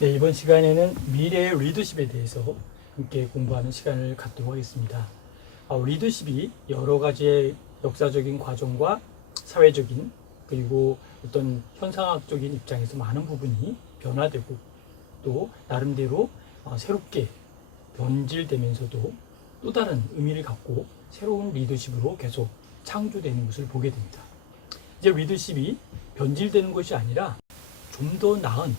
네, 이번 시간에는 미래의 리더십에 대해서 함께 공부하는 시간을 갖도록 하겠습니다. 리더십이 여러 가지의 역사적인 과정과 사회적인 그리고 어떤 현상학적인 입장에서 많은 부분이 변화되고 또 나름대로 새롭게 변질되면서도 또 다른 의미를 갖고 새로운 리더십으로 계속 창조되는 것을 보게 됩니다. 이제 리더십이 변질되는 것이 아니라 좀 더 나은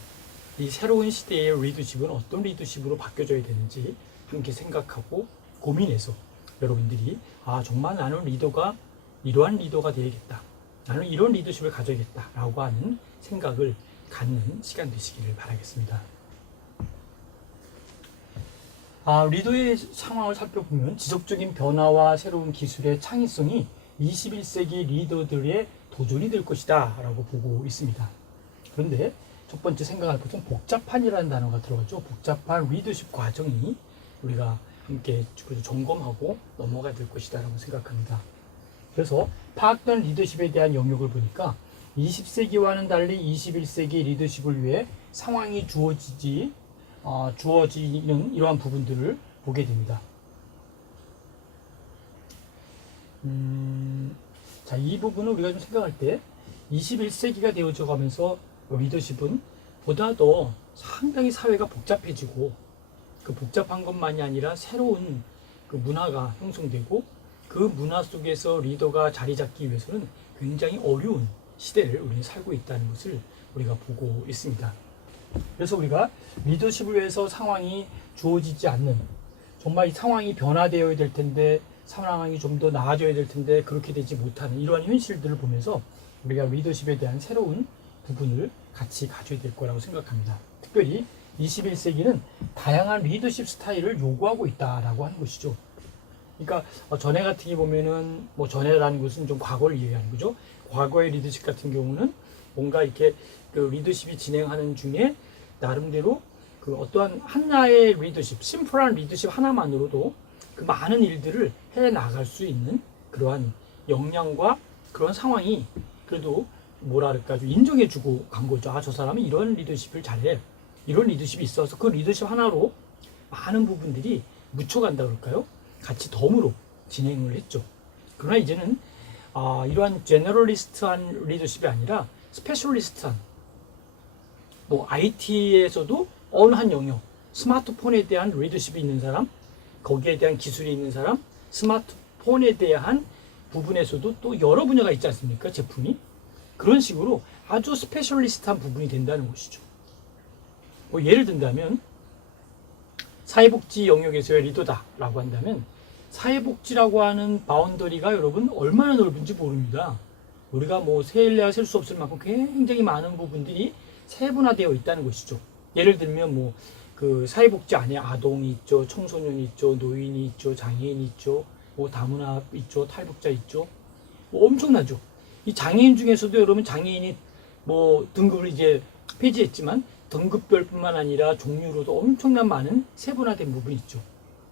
이 새로운 시대의 리더십은 어떤 리더십으로 바뀌어져야 되는지 함께 생각하고 고민해서 여러분들이 정말 나는 리더가 이러한 리더가 되어야겠다. 나는 이런 리더십을 가져야겠다. 라고 하는 생각을 갖는 시간 되시기를 바라겠습니다. 리더의 상황을 살펴보면 지속적인 변화와 새로운 기술의 창의성이 21세기 리더들의 도전이 될 것이다. 라고 보고 있습니다. 그런데 첫 번째 생각할 것은 복잡한이라는 단어가 들어가죠. 복잡한 리더십 과정이 우리가 함께 점검하고 넘어가야 될 것이다 라고 생각합니다. 그래서 파악된 리더십에 대한 영역을 보니까 20세기와는 달리 21세기 리더십을 위해 상황이 주어지는 이러한 부분들을 보게 됩니다. 자, 이 부분을 우리가 좀 생각할 때 21세기가 되어져 가면서 리더십은 보다 더 상당히 사회가 복잡해지고 그 복잡한 것만이 아니라 새로운 그 문화가 형성되고 그 문화 속에서 리더가 자리 잡기 위해서는 굉장히 어려운 시대를 우리는 살고 있다는 것을 우리가 보고 있습니다. 그래서 우리가 리더십을 위해서 상황이 주어지지 않는 정말 이 상황이 변화되어야 될 텐데 상황이 좀 더 나아져야 될 텐데 그렇게 되지 못하는 이러한 현실들을 보면서 우리가 리더십에 대한 새로운 부분을 같이 가져야 될 거라고 생각합니다. 특별히 21세기는 다양한 리더십 스타일을 요구하고 있다라고 하는 것이죠. 그러니까 전에 같은 게 보면은 전에라는 것은 좀 과거를 얘기하는 거죠. 과거의 리더십 같은 경우는 뭔가 이렇게 그 리더십이 진행하는 중에 나름대로 그 어떠한 하나의 리더십, 심플한 리더십 하나만으로도 그 많은 일들을 해 나갈 수 있는 그러한 역량과 그런 상황이 그래도 뭐랄까 좀 인정해주고 간 거죠. 저 사람이 이런 리더십을 잘해. 이런 리더십이 있어서 그 리더십 하나로 많은 부분들이 묻혀간다 그럴까요? 같이 덤으로 진행을 했죠. 그러나 이제는 이러한 제너럴리스트한 리더십이 아니라 스페셜리스트한 IT에서도 어느 한 영역, 스마트폰에 대한 리더십이 있는 사람, 거기에 대한 기술이 있는 사람, 스마트폰에 대한 부분에서도 또 여러 분야가 있지 않습니까? 제품이. 그런 식으로 아주 스페셜리스트한 부분이 된다는 것이죠. 예를 든다면 사회복지 영역에서의 리더다라고 한다면 사회복지라고 하는 바운더리가 여러분 얼마나 넓은지 모릅니다. 우리가 셀래야 셀 수 없을 만큼 굉장히 많은 부분들이 세분화되어 있다는 것이죠. 예를 들면 그 사회복지 안에 아동이 있죠, 청소년이 있죠, 노인이 있죠, 장애인이 있죠, 다문화 있죠, 탈북자 있죠. 엄청나죠. 이 장애인 중에서도 여러분 장애인이 등급을 이제 폐지했지만 등급별뿐만 아니라 종류로도 엄청난 많은 세분화된 부분이 있죠.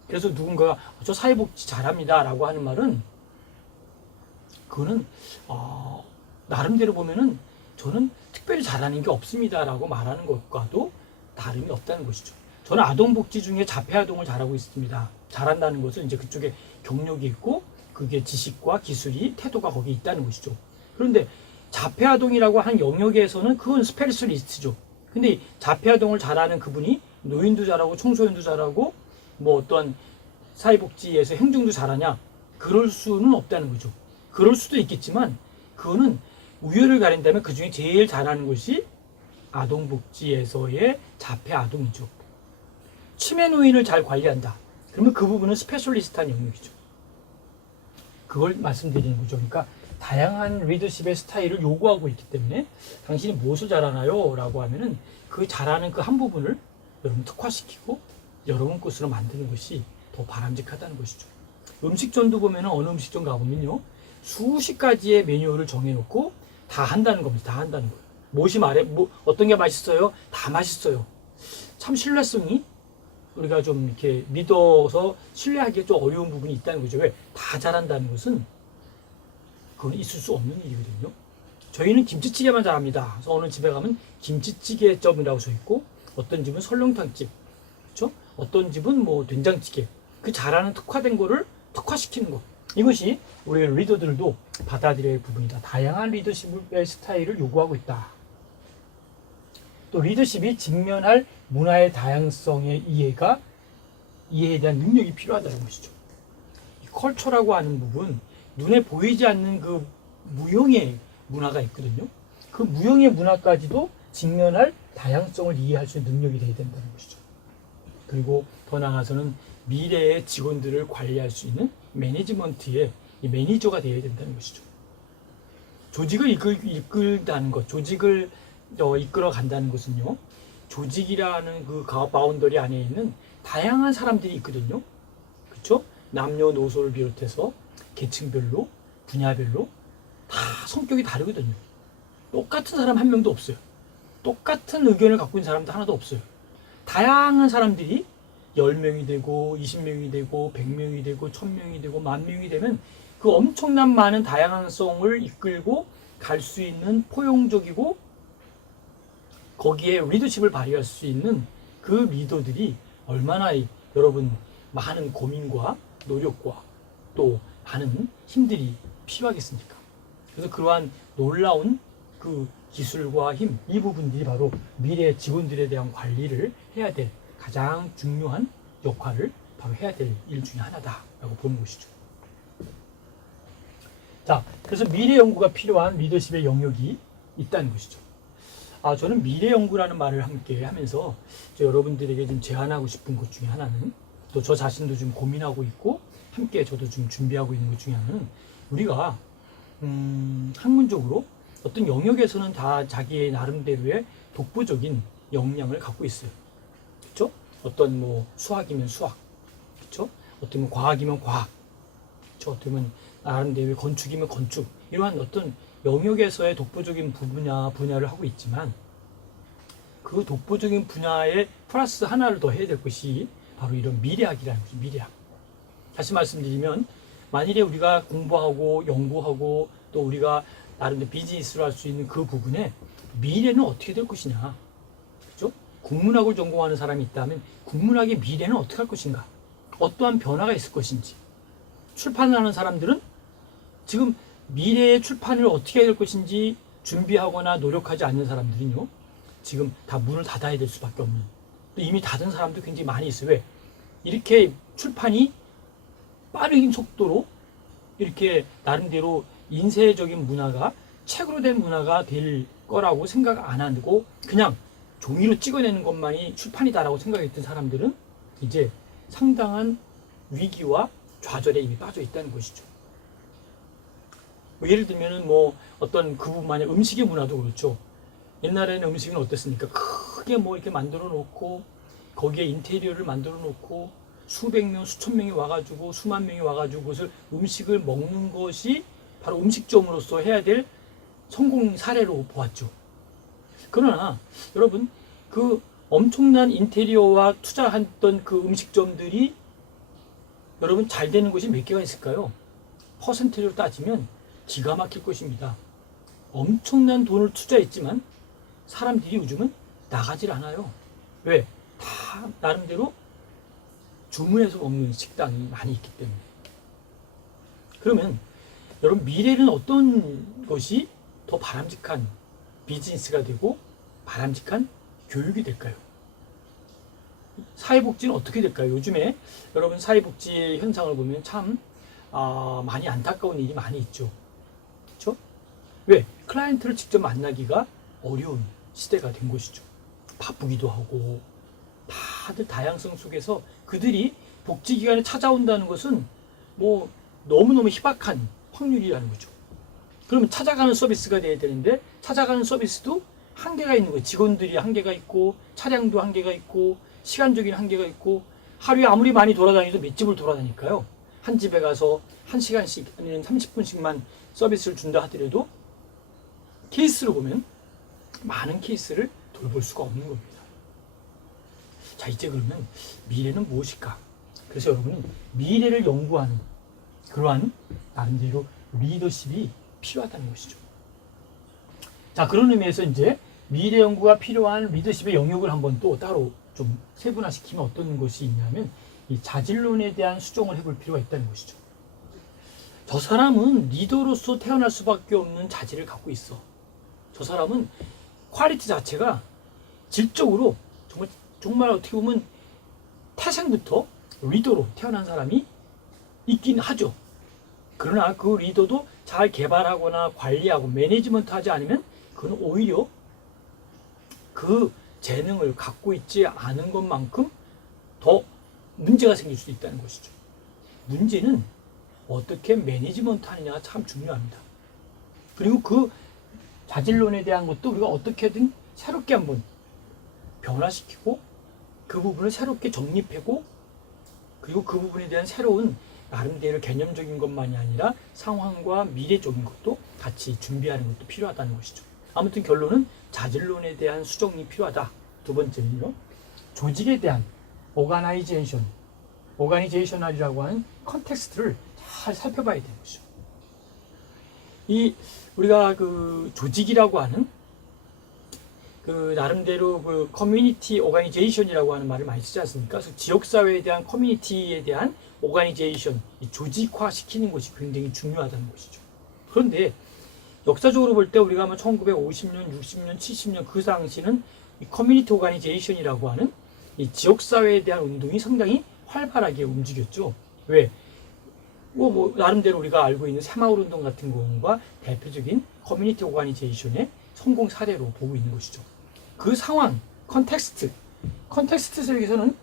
그래서 누군가가 저 사회복지 잘합니다 라고 하는 말은 그거는 나름대로 보면은 저는 특별히 잘하는 게 없습니다 라고 말하는 것과도 다름이 없다는 것이죠. 저는 아동복지 중에 자폐아동을 잘하고 있습니다. 잘한다는 것은 이제 그쪽에 경력이 있고 그게 지식과 기술이 태도가 거기에 있다는 것이죠. 그런데 자폐아동이라고 한 영역에서는 그건 스페셜리스트죠. 근데 자폐아동을 잘하는 그분이 노인도 잘하고 청소년도 잘하고 어떤 사회복지에서 행정도 잘하냐? 그럴 수는 없다는 거죠. 그럴 수도 있겠지만 그거는 우열을 가린다면 그 중에 제일 잘하는 것이 아동복지에서의 자폐아동이죠. 치매 노인을 잘 관리한다. 그러면 그 부분은 스페셜리스트한 영역이죠. 그걸 말씀드리는 거죠. 그러니까 다양한 리더십의 스타일을 요구하고 있기 때문에 당신이 무엇을 잘하나요? 라고 하면은 그 잘하는 그 한 부분을 여러분 특화시키고 여러분 것으로 만드는 것이 더 바람직하다는 것이죠. 음식점도 보면은 어느 음식점 가보면요. 수십 가지의 메뉴를 정해놓고 다 한다는 겁니다. 다 한다는 거예요. 무엇이 어떤 게 맛있어요? 다 맛있어요. 참 신뢰성이 우리가 좀 이렇게 믿어서 신뢰하기가 좀 어려운 부분이 있다는 거죠. 왜? 다 잘한다는 것은 그건 있을 수 없는 일이거든요. 저희는 김치찌개만 잘합니다. 그래서 어느 집에 가면 김치찌개점이라고 써 있고 어떤 집은 설렁탕집, 그렇죠? 어떤 집은 뭐 된장찌개. 그 잘하는 특화된 거를 특화시키는 것. 이것이 우리 리더들도 받아들여야 할 부분이다. 다양한 리더십의 스타일을 요구하고 있다. 또 리더십이 직면할 문화의 다양성의 이해에 대한 능력이 필요하다는 것이죠. 이 컬처라고 하는 부분, 눈에 보이지 않는 그 무형의 문화가 있거든요. 그 무형의 문화까지도 직면할 다양성을 이해할 수 있는 능력이 되어야 된다는 것이죠. 그리고 더 나아가서는 미래의 직원들을 관리할 수 있는 매니지먼트의 이 매니저가 되어야 된다는 것이죠. 조직을 이끌다는 것, 조직을 이끌어 간다는 것은요, 조직이라는 그 바운더리 안에 있는 다양한 사람들이 있거든요. 그렇죠? 남녀노소를 비롯해서 계층별로, 분야별로 다 성격이 다르거든요. 똑같은 사람 한 명도 없어요. 똑같은 의견을 갖고 있는 사람도 하나도 없어요. 다양한 사람들이 10명이 되고 20명이 되고 100명이 되고 1000명이 되고 10,000명이 되면 그 엄청난 많은 다양성을 이끌고 갈 수 있는 포용적이고 거기에 리더십을 발휘할 수 있는 그 리더들이 얼마나 여러분 많은 고민과 노력과 또 많은 힘들이 필요하겠습니까? 그래서 그러한 놀라운 그 기술과 힘, 이 부분들이 바로 미래 직원들에 대한 관리를 해야 될 가장 중요한 역할을 바로 해야 될 일 중에 하나다라고 보는 것이죠. 자, 그래서 미래 연구가 필요한 리더십의 영역이 있다는 것이죠. 저는 미래 연구라는 말을 함께 하면서 여러분들에게 좀 제안하고 싶은 것 중에 하나는, 또 저 자신도 좀 고민하고 있고 함께 저도 좀 준비하고 있는 것 중에 하나는, 우리가 학문적으로 어떤 영역에서는 다 자기의 나름대로의 독보적인 역량을 갖고 있어요. 그렇죠? 어떤 뭐 수학이면 수학, 그렇죠? 어떤 과학이면 과학, 그렇죠? 어떤 나름대로의 건축이면 건축, 이러한 어떤 영역에서의 독보적인 분야를 하고 있지만, 그 독보적인 분야에 플러스 하나를 더 해야 될 것이 바로 이런 미래학이라는 거죠. 미래학. 다시 말씀드리면, 만일에 우리가 공부하고 연구하고 또 우리가 나름대로 비즈니스를 할 수 있는 그 부분에 미래는 어떻게 될 것이냐, 그렇죠? 국문학을 전공하는 사람이 있다면 국문학의 미래는 어떻게 할 것인가, 어떠한 변화가 있을 것인지, 출판을 하는 사람들은 지금 미래의 출판을 어떻게 해야 될 것인지 준비하거나 노력하지 않는 사람들은요, 지금 다 문을 닫아야 될 수밖에 없는, 또 이미 닫은 사람도 굉장히 많이 있어요. 왜? 이렇게 출판이 빠른 속도로 이렇게 나름대로 인쇄적인 문화가 책으로 된 문화가 될 거라고 생각 안 하고 그냥 종이로 찍어내는 것만이 출판이다라고 생각했던 사람들은 이제 상당한 위기와 좌절에 이미 빠져 있다는 것이죠. 뭐 예를 들면은 뭐 어떤 그 부분만이 음식의 문화도 그렇죠. 옛날에는 음식은 어땠습니까? 크게 뭐 이렇게 만들어 놓고 거기에 인테리어를 만들어 놓고 수백 명, 수천 명이 와가지고 수만 명이 와가지고 그것을 음식을 먹는 것이 바로 음식점으로서 해야 될 성공 사례로 보았죠. 그러나 여러분, 그 엄청난 인테리어와 투자했던 그 음식점들이 여러분 잘 되는 곳이 몇 개가 있을까요? 퍼센트로 따지면 기가 막힐 것입니다. 엄청난 돈을 투자했지만 사람들이 요즘은 나가질 않아요. 왜? 다 나름대로 주문해서 먹는 식당이 많이 있기 때문에. 그러면 여러분, 미래는 어떤 것이 더 바람직한 비즈니스가 되고 바람직한 교육이 될까요? 사회복지는 어떻게 될까요? 요즘에 여러분 사회복지의 현상을 보면 참 많이 안타까운 일이 많이 있죠. 그렇죠? 왜? 클라이언트를 직접 만나기가 어려운 시대가 된 것이죠. 바쁘기도 하고 다들 다양성 속에서 그들이 복지기관에 찾아온다는 것은 뭐 너무너무 희박한 확률이라는 거죠. 그러면 찾아가는 서비스가 돼야 되는데 찾아가는 서비스도 한계가 있는 거예요. 직원들이 한계가 있고 차량도 한계가 있고 시간적인 한계가 있고, 하루에 아무리 많이 돌아다니도 몇 집을 돌아다닐까요? 한 집에 가서 1시간씩 아니면 30분씩만 서비스를 준다 하더라도 케이스로 보면 많은 케이스를 돌볼 수가 없는 겁니다. 자, 이제 그러면 미래는 무엇일까? 그래서 여러분은 미래를 연구하는 그러한 나름대로 리더십이 필요하다는 것이죠. 자, 그런 의미에서 이제 미래 연구가 필요한 리더십의 영역을 한번 또 따로 좀 세분화시키면 어떤 것이 있냐면 이 자질론에 대한 수정을 해볼 필요가 있다는 것이죠. 저 사람은 리더로서 태어날 수밖에 없는 자질을 갖고 있어. 저 사람은 퀄리티 자체가 질적으로 정말 어떻게 보면 태생부터 리더로 태어난 사람이 있긴 하죠. 그러나 그 리더도 잘 개발하거나 관리하고 매니지먼트 하지 않으면 그건 오히려 그 재능을 갖고 있지 않은 것만큼 더 문제가 생길 수도 있다는 것이죠. 문제는 어떻게 매니지먼트 하느냐가 참 중요합니다. 그리고 그 자질론에 대한 것도 우리가 어떻게든 새롭게 한번 변화시키고 그 부분을 새롭게 정립하고 그리고 그 부분에 대한 새로운 나름대로 개념적인 것만이 아니라 상황과 미래적인 것도 같이 준비하는 것도 필요하다는 것이죠. 아무튼 결론은 자질론에 대한 수정이 필요하다. 두 번째는요. 조직에 대한 오가니제이셔널이라고 하는 컨텍스트를 잘 살펴봐야 되는 것이죠. 우리가 그 조직이라고 하는 그 나름대로 그 커뮤니티 오가니제이션이라고 하는 말을 많이 쓰지 않습니까? 그래서 지역사회에 대한 커뮤니티에 대한 오가니제이션, 조직화 시키는 것이 굉장히 중요하다는 것이죠. 그런데 역사적으로 볼 때 우리가 1950년, 60년, 70년 그 당시는 이 커뮤니티 오가니제이션이라고 하는 이 지역사회에 대한 운동이 상당히 활발하게 움직였죠. 왜? 나름대로 우리가 알고 있는 새마을 운동 같은 경우가 대표적인 커뮤니티 오가니제이션의 성공 사례로 보고 있는 것이죠. 그 상황, 컨텍스트 속에서는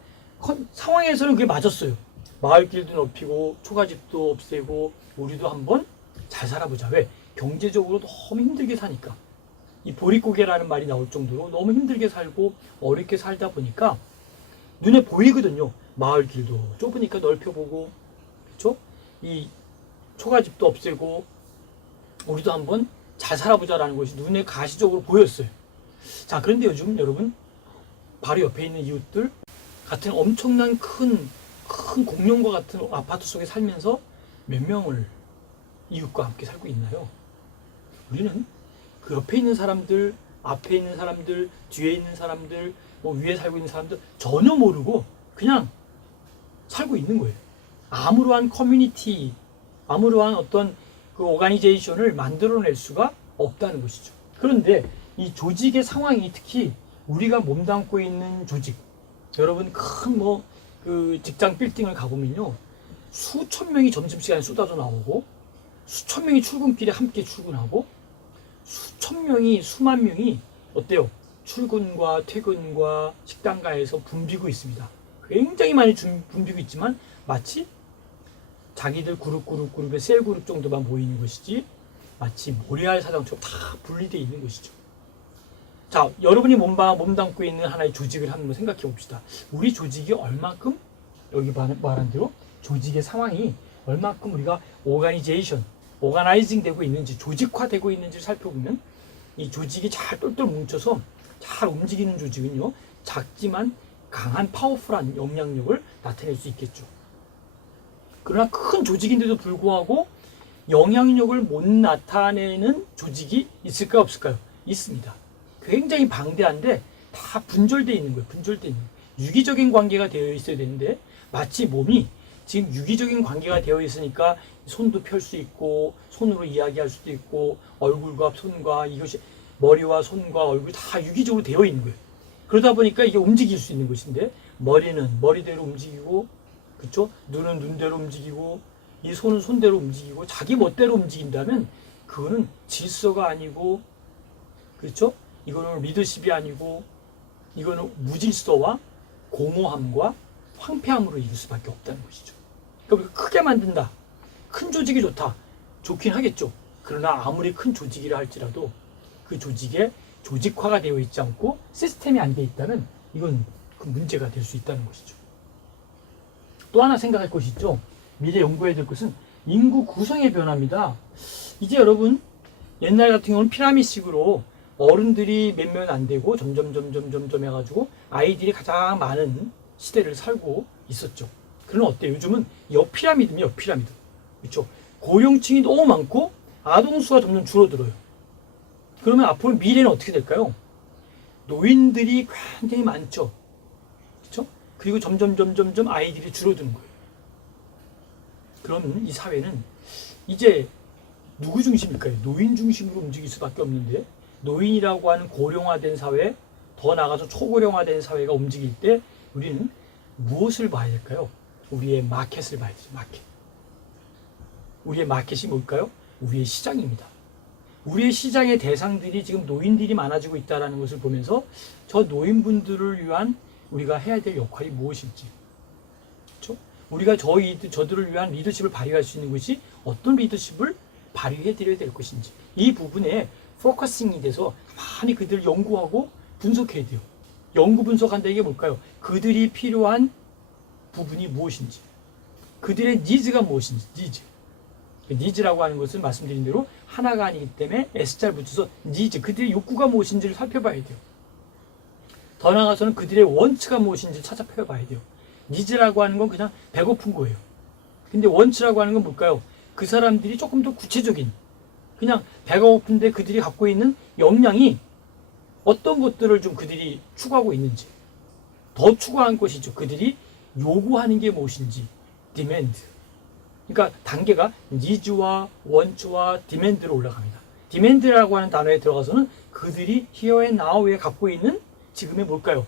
상황에서는 그게 맞았어요. 마을길도 넓히고 초가집도 없애고 우리도 한번 잘 살아보자. 왜? 경제적으로 너무 힘들게 사니까. 이 보릿고개라는 말이 나올 정도로 너무 힘들게 살고 어렵게 살다 보니까 눈에 보이거든요. 마을길도 좁으니까 넓혀보고, 그렇죠? 이 초가집도 없애고 우리도 한번 잘 살아보자라는 것이 눈에 가시적으로 보였어요. 자, 그런데 요즘 여러분 바로 옆에 있는 이웃들 같은 엄청난 큰 공룡과 같은 아파트 속에 살면서 몇 명을 이웃과 함께 살고 있나요? 우리는 그 옆에 있는 사람들, 앞에 있는 사람들, 뒤에 있는 사람들, 위에 살고 있는 사람들 전혀 모르고 그냥 살고 있는 거예요. 아무러한 커뮤니티, 아무러한 어떤 그 오가니제이션을 만들어낼 수가 없다는 것이죠. 그런데 이 조직의 상황이 특히 우리가 몸담고 있는 조직, 여러분 큰 그 직장 빌딩을 가보면요, 수천 명이 점심시간에 쏟아져 나오고 수천 명이 출근길에 함께 출근하고 수만 명이 어때요? 출근과 퇴근과 식당가에서 붐비고 있습니다. 굉장히 많이 붐비고 있지만 마치 자기들 그룹의 셀 그룹 정도만 모이는 것이지 마치 모래알 사장처럼 다 분리되어 있는 것이죠. 자, 여러분이 몸담고 있는 하나의 조직을 한번 생각해 봅시다. 우리 조직이 얼만큼, 여기 말한 대로 조직의 상황이 얼만큼 우리가 오가나이징 되고 있는지, 조직화되고 있는지를 살펴보면 이 조직이 잘 똘똘 뭉쳐서 잘 움직이는 조직은요, 작지만 강한 파워풀한 영향력을 나타낼 수 있겠죠. 그러나 큰 조직인데도 불구하고 영향력을 못 나타내는 조직이 있을까요, 없을까요? 있습니다. 굉장히 방대한데 다 분절되어 있는 거예요. 유기적인 관계가 되어 있어야 되는데 마치 몸이 지금 유기적인 관계가 되어 있으니까 손도 펼 수 있고 손으로 이야기할 수도 있고 얼굴과 손과 이것이 머리와 손과 얼굴이 다 유기적으로 되어 있는 거예요. 그러다 보니까 이게 움직일 수 있는 것인데 머리는 머리대로 움직이고, 그렇죠? 눈은 눈대로 움직이고, 이 손은 손대로 움직이고, 자기 멋대로 움직인다면 그거는 질서가 아니고, 그렇죠? 이거는 리더십이 아니고, 이거는 무질서와 공허함과 황폐함으로 이룰 수밖에 없다는 것이죠. 그러니까 우리가 크게 만든다, 큰 조직이 좋다, 좋긴 하겠죠. 그러나 아무리 큰 조직이라 할지라도 그 조직에 조직화가 되어 있지 않고 시스템이 안 되어 있다면 이건 그 문제가 될 수 있다는 것이죠. 또 하나 생각할 것이 있죠. 미래 연구해야 될 것은 인구 구성의 변화입니다. 이제 여러분 옛날 같은 경우는 피라미드식으로 어른들이 몇 명 안 되고 점점 해가지고 아이들이 가장 많은 시대를 살고 있었죠. 그러나 어때요? 요즘은 옆피라미드입니다. 옆피라미드. 그렇죠? 고령층이 너무 많고 아동수가 점점 줄어들어요. 그러면 앞으로 미래는 어떻게 될까요? 노인들이 굉장히 많죠. 그렇죠? 그리고 점점 아이들이 줄어드는 거예요. 그러면 이 사회는 이제 누구 중심일까요? 노인 중심으로 움직일 수밖에 없는데, 노인이라고 하는 고령화된 사회, 더 나아가서 초고령화된 사회가 움직일 때 우리는 무엇을 봐야 될까요? 우리의 마켓을 봐야 되죠. 마켓. 우리의 마켓이 뭘까요? 우리의 시장입니다. 우리의 시장의 대상들이 지금 노인들이 많아지고 있다는 것을 보면서 저 노인분들을 위한 우리가 해야 될 역할이 무엇인지, 그렇죠? 우리가 저들을 위한 리더십을 발휘할 수 있는 것이 어떤 리더십을 발휘해 드려야 될 것인지, 이 부분에 포커싱이 돼서 많이 그들을 연구하고 분석해야 돼요. 연구 분석한다, 이게 뭘까요? 그들이 필요한 부분이 무엇인지, 그들의 니즈가 무엇인지. 니즈라고 하는 것은 말씀드린 대로 하나가 아니기 때문에 S자를 붙여서 니즈, 그들의 욕구가 무엇인지를 살펴봐야 돼요. 더 나아가서는 그들의 원츠가 무엇인지를 찾아봐야 돼요. 니즈라고 하는 건 그냥 배고픈 거예요. 근데 원츠라고 하는 건 뭘까요? 그 사람들이 조금 더 구체적인, 그냥 배가 고픈데 그들이 갖고 있는 역량이 어떤 것들을 좀 그들이 추구하고 있는지, 더 추구하는 것이죠. 그들이 요구하는 게 무엇인지, 디맨드. 그러니까 단계가 니즈와 원츠와 디맨드로 올라갑니다. 디맨드라고 하는 단어에 들어가서는 그들이 here and now에 갖고 있는 지금의 뭘까요?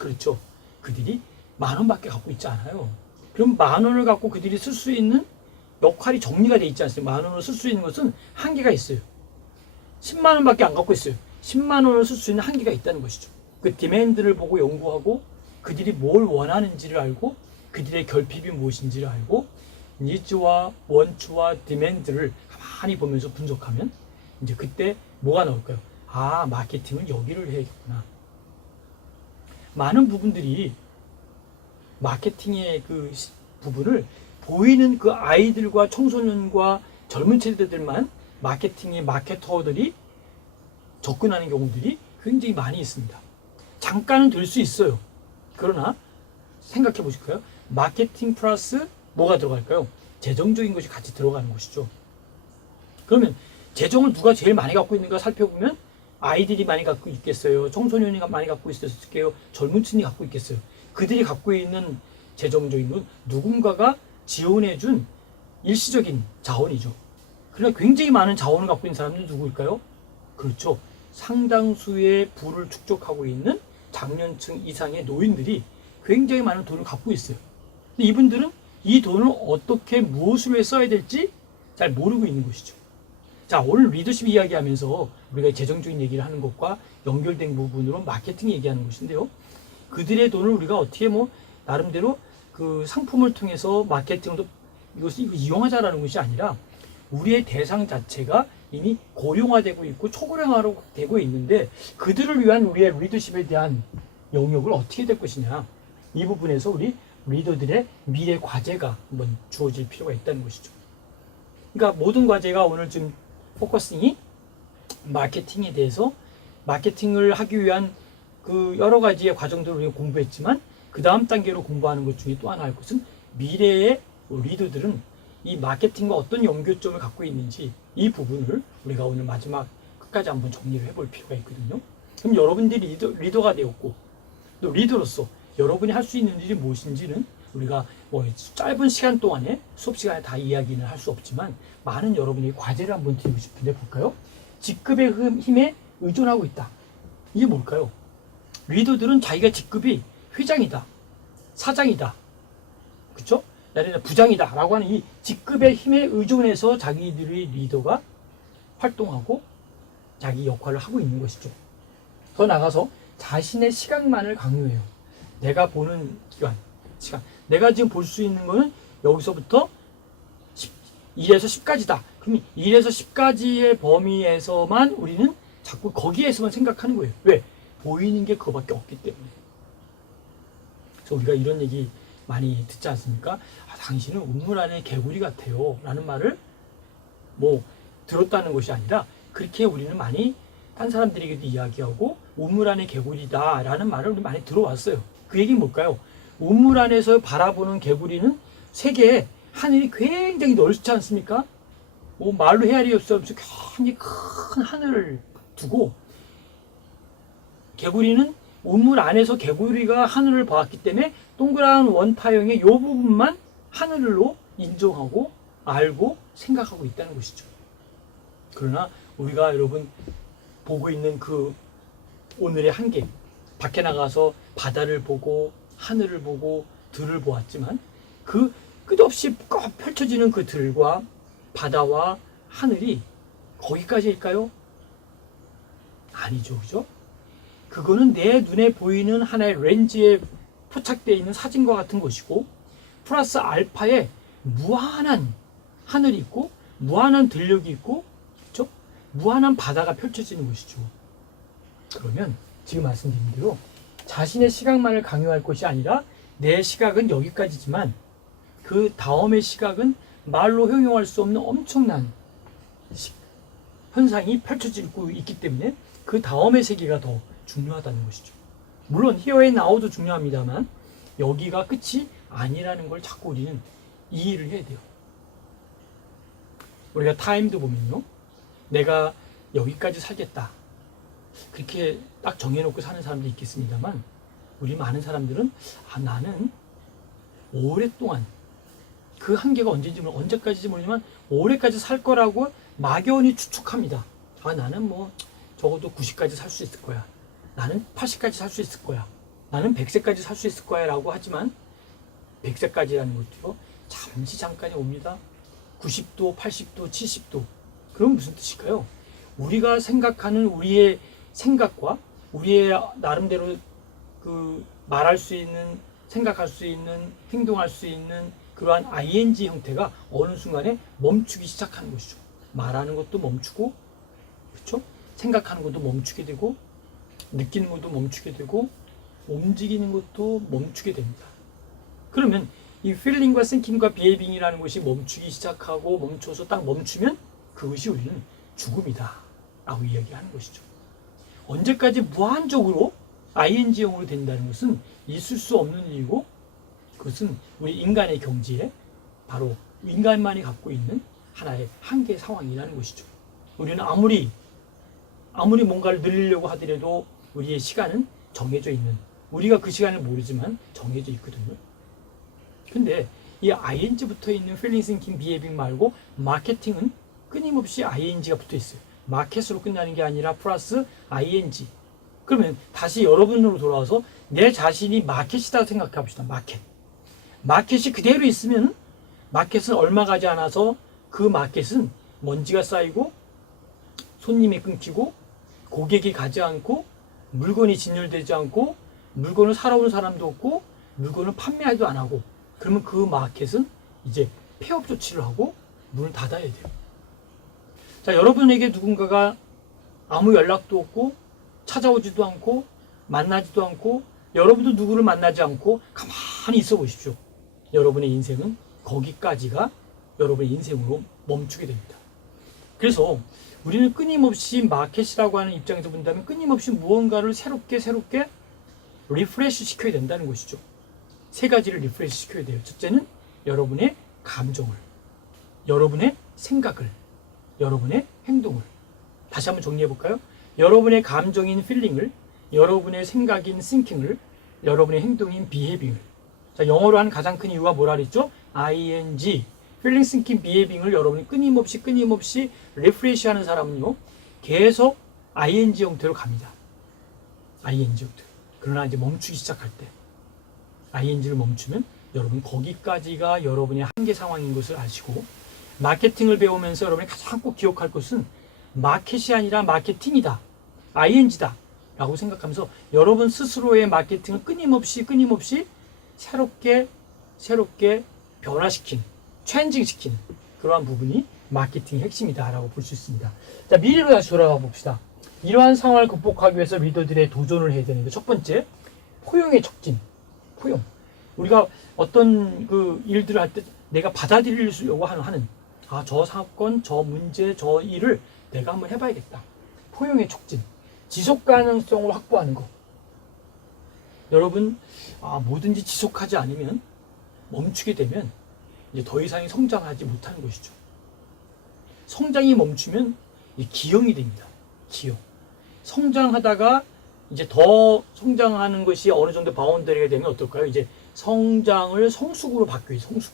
그렇죠. 그들이 10,000원밖에 갖고 있지 않아요. 그럼 10,000원을 갖고 그들이 쓸 수 있는 역할이 정리가 돼 있지 않습니까? 10,000원을 쓸 수 있는 것은 한계가 있어요. 100,000원밖에 안 갖고 있어요. 100,000원을 쓸 수 있는 한계가 있다는 것이죠. 그 디맨드를 보고 연구하고 그들이 뭘 원하는지를 알고 그들의 결핍이 무엇인지를 알고 니즈와 원추와 디맨드를 가만히 보면서 분석하면 이제 그때 뭐가 나올까요? 아, 마케팅은 여기를 해야겠구나. 많은 부분들이 마케팅의 그 부분을 보이는 그 아이들과 청소년과 젊은 세대들만 마케팅의 마케터들이 접근하는 경우들이 굉장히 많이 있습니다. 잠깐은 될 수 있어요. 그러나 생각해 보실까요? 마케팅 플러스 뭐가 들어갈까요? 재정적인 것이 같이 들어가는 것이죠. 그러면 재정을 누가 제일 많이 갖고 있는가 살펴보면 아이들이 많이 갖고 있겠어요? 청소년이 많이 갖고 있을게요? 젊은 층이 갖고 있겠어요? 그들이 갖고 있는 재정적인 건 누군가가 지원해준 일시적인 자원이죠. 그러나 굉장히 많은 자원을 갖고 있는 사람들은 누구일까요? 그렇죠. 상당수의 부를 축적하고 있는 장년층 이상의 노인들이 굉장히 많은 돈을 갖고 있어요. 근데 이분들은 이 돈을 어떻게 무엇을 위해 써야 될지 잘 모르고 있는 것이죠. 자, 오늘 리더십 이야기하면서 우리가 재정적인 얘기를 하는 것과 연결된 부분으로 마케팅 얘기하는 것인데요. 그들의 돈을 우리가 어떻게 나름대로 그 상품을 통해서 마케팅으로 이것을 이용하자라는 것이 아니라 우리의 대상 자체가 이미 고령화되고 있고 초고령화로 되고 있는데 그들을 위한 우리의 리더십에 대한 영역을 어떻게 될 것이냐, 이 부분에서 우리 리더들의 미래 과제가 한번 주어질 필요가 있다는 것이죠. 그러니까 모든 과제가 오늘 지금 포커싱이 마케팅에 대해서, 마케팅을 하기 위한 그 여러 가지의 과정들을 우리가 공부했지만 그 다음 단계로 공부하는 것 중에 또 하나 할 것은 미래의 리더들은 이 마케팅과 어떤 연결점을 갖고 있는지, 이 부분을 우리가 오늘 마지막 끝까지 한번 정리를 해볼 필요가 있거든요. 그럼 여러분들이 리더가 되었고 또 리더로서 여러분이 할 수 있는 일이 무엇인지는 우리가 짧은 시간 동안에 수업 시간에 다 이야기는 할 수 없지만 많은 여러분에게 과제를 한번 드리고 싶은데 볼까요? 직급의 힘에 의존하고 있다. 이게 뭘까요? 리더들은 자기가 직급이 회장이다, 사장이다, 그렇죠? 예를 들어 부장이다 라고 하는 이 직급의 힘에 의존해서 자기들의 리더가 활동하고 자기 역할을 하고 있는 것이죠. 더 나가서 자신의 시간만을 강요해요. 내가 보는 시간. 내가 지금 볼 수 있는 거는 여기서부터 1에서 10까지다. 그럼 1에서 10까지의 범위에서만 우리는 자꾸 거기에서만 생각하는 거예요. 왜? 보이는 게 그거밖에 없기 때문에. 그래서 우리가 이런 얘기 많이 듣지 않습니까? 아, 당신은 우물 안에 개구리 같아요 라는 말을 들었다는 것이 아니라 그렇게 우리는 많이 딴 사람들에게도 이야기하고 우물 안에 개구리다 라는 말을 우리 많이 들어왔어요. 그 얘기는 뭘까요? 우물 안에서 바라보는 개구리는 세계에 하늘이 굉장히 넓지 않습니까? 말로 헤아릴 수 없이 굉장히 큰 하늘을 두고 개구리는 우물 안에서 개구리가 하늘을 보았기 때문에 동그란 원타형의 이 부분만 하늘로 인정하고 알고 생각하고 있다는 것이죠. 그러나 우리가 여러분 보고 있는 그 오늘의 한계, 밖에 나가서 바다를 보고 하늘을 보고 들을 보았지만 그 끝없이 펼쳐지는 그 들과 바다와 하늘이 거기까지일까요? 아니죠, 그죠? 그거는 내 눈에 보이는 하나의 렌즈에 포착되어 있는 사진과 같은 것이고, 플러스 알파에 무한한 하늘이 있고 무한한 들녘이 있고, 그렇죠? 무한한 바다가 펼쳐지는 것이죠. 그러면 지금 말씀드린 대로 자신의 시각만을 강요할 것이 아니라 내 시각은 여기까지지만 그 다음의 시각은 말로 형용할 수 없는 엄청난 현상이 펼쳐지고 있기 때문에 그 다음의 세계가 더 중요하다는 것이죠. 물론 Here and Now도 중요합니다만 여기가 끝이 아니라는 걸 자꾸 우리는 이해를 해야 돼요. 우리가 타임도 보면요, 내가 여기까지 살겠다 그렇게 딱 정해놓고 사는 사람도 있겠습니다만, 우리 많은 사람들은 나는 오랫동안 그 한계가 언제까지인지 모르지만 오래까지 살 거라고 막연히 추측합니다. 나는 뭐 적어도 90까지 살 수 있을 거야, 나는 80까지 살 수 있을 거야, 나는 100세까지 살 수 있을 거야 라고 하지만 100세까지라는 것도요 잠깐이 옵니다. 90도, 80도, 70도. 그럼 무슨 뜻일까요? 우리가 생각하는 우리의 생각과 우리의 나름대로 그 말할 수 있는, 생각할 수 있는, 행동할 수 있는 그러한 ing 형태가 어느 순간에 멈추기 시작하는 것이죠. 말하는 것도 멈추고, 그렇죠? 생각하는 것도 멈추게 되고, 느끼는 것도 멈추게 되고, 움직이는 것도 멈추게 됩니다. 그러면 이 feeling과 thinking과 behaving이라는 것이 멈추기 시작하고 멈춰서 딱 멈추면 그것이 우리는 죽음이다 라고 이야기하는 것이죠. 언제까지 무한적으로 ing형으로 된다는 것은 있을 수 없는 일이고, 그것은 우리 인간의 경지에 바로 인간만이 갖고 있는 하나의 한계 상황이라는 것이죠. 우리는 아무리 뭔가를 늘리려고 하더라도 우리의 시간은 정해져 있는, 우리가 그 시간을 모르지만 정해져 있거든요. 근데 이 ing 붙어 있는 feeling, thinking, behaving 말고 마케팅은 끊임없이 ing가 붙어 있어요. 마켓으로 끝나는 게 아니라 플러스 ing. 그러면 다시 여러분으로 돌아와서 내 자신이 마켓이라고 생각해 봅시다. 마켓이 그대로 있으면 마켓은 얼마 가지 않아서 그 마켓은 먼지가 쌓이고 손님이 끊기고 고객이 가지 않고 물건이 진열되지 않고 물건을 사러 오는 사람도 없고 물건을 판매하지도 안 하고, 그러면 그 마켓은 이제 폐업 조치를 하고 문을 닫아야 돼요. 자, 여러분에게 누군가가 아무 연락도 없고 찾아오지도 않고 만나지도 않고 여러분도 누구를 만나지 않고 가만히 있어 보십시오. 여러분의 인생은 거기까지가 여러분의 인생으로 멈추게 됩니다. 그래서 우리는 끊임없이 마켓이라고 하는 입장에서 본다면 끊임없이 무언가를 새롭게 리프레시 시켜야 된다는 것이죠. 세 가지를 리프레시 시켜야 돼요. 첫째는 여러분의 감정을, 여러분의 생각을, 여러분의 행동을. 다시 한번 정리해 볼까요? 여러분의 감정인 feeling을, 여러분의 생각인 thinking을, 여러분의 행동인 behaving을. 자, 영어로 하는 가장 큰 이유가 뭐라 그랬죠? ing, feeling, thinking, behaving을 여러분이 끊임없이 리프레시 하는 사람은요, 계속 ing 형태로 갑니다. ing 형태로. 그러나 이제 멈추기 시작할 때, ing를 멈추면 여러분 거기까지가 여러분의 한계 상황인 것을 아시고, 마케팅을 배우면서 여러분이 가장 꼭 기억할 것은 마켓이 아니라 마케팅이다, ing다 라고 생각하면서 여러분 스스로의 마케팅을 끊임없이 새롭게 변화시킨, 체인징시킨 그러한 부분이 마케팅의 핵심이다 라고 볼 수 있습니다. 자, 미래로 다시 돌아가 봅시다. 이러한 상황을 극복하기 위해서 리더들의 도전을 해야 되는데, 첫 번째, 포용의 촉진. 포용. 우리가 어떤 그 일들을 할 때 내가 받아들이려고 하는 저 사건, 저 문제, 저 일을 내가 한번 해봐야겠다. 포용의 촉진. 지속 가능성을 확보하는 거. 여러분, 뭐든지 지속하지 않으면, 멈추게 되면 이제 더 이상 성장하지 못하는 것이죠. 성장이 멈추면 기형이 됩니다. 기형. 성장하다가 이제 더 성장하는 것이 어느 정도 바운더리가 되면 어떨까요? 이제 성장을 성숙으로 바뀌어요. 성숙.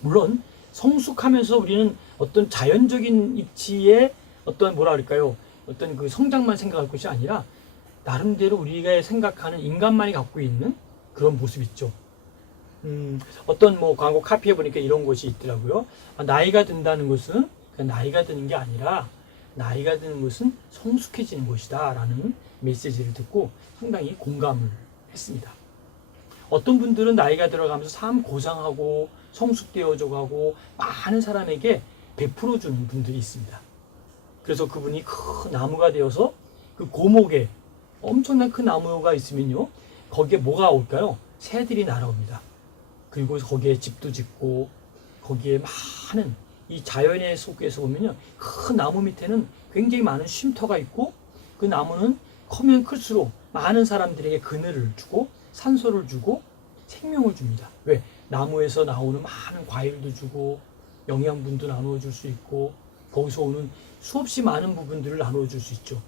물론 성숙하면서 우리는 어떤 자연적인 입지의 어떤 뭐라 그럴까요? 어떤 그 성장만 생각할 것이 아니라 나름대로 우리가 생각하는 인간만이 갖고 있는 그런 모습 있죠. 어떤 뭐 광고 카피해 보니까 이런 것이 있더라고요. 나이가 든다는 것은 그냥 나이가 드는 게 아니라 나이가 드는 것은 성숙해지는 것이다 라는 메시지를 듣고 상당히 공감을 했습니다. 어떤 분들은 나이가 들어가면서 삶 고상하고 성숙되어져 가고 많은 사람에게 베풀어 주는 분들이 있습니다. 그래서 그분이 큰 나무가 되어서 그 고목에 엄청난 큰 나무가 있으면요, 거기에 뭐가 올까요? 새들이 날아옵니다. 그리고 거기에 집도 짓고 거기에 많은 이 자연의 속에서 보면요, 큰 나무 밑에는 굉장히 많은 쉼터가 있고 그 나무는 크면 클수록 많은 사람들에게 그늘을 주고 산소를 주고 생명을 줍니다. 왜? 나무에서 나오는 많은 과일도 주고 영양분도 나누어 줄 수 있고 거기서 오는 수없이 많은 부분들을 나누어 줄 수 있죠.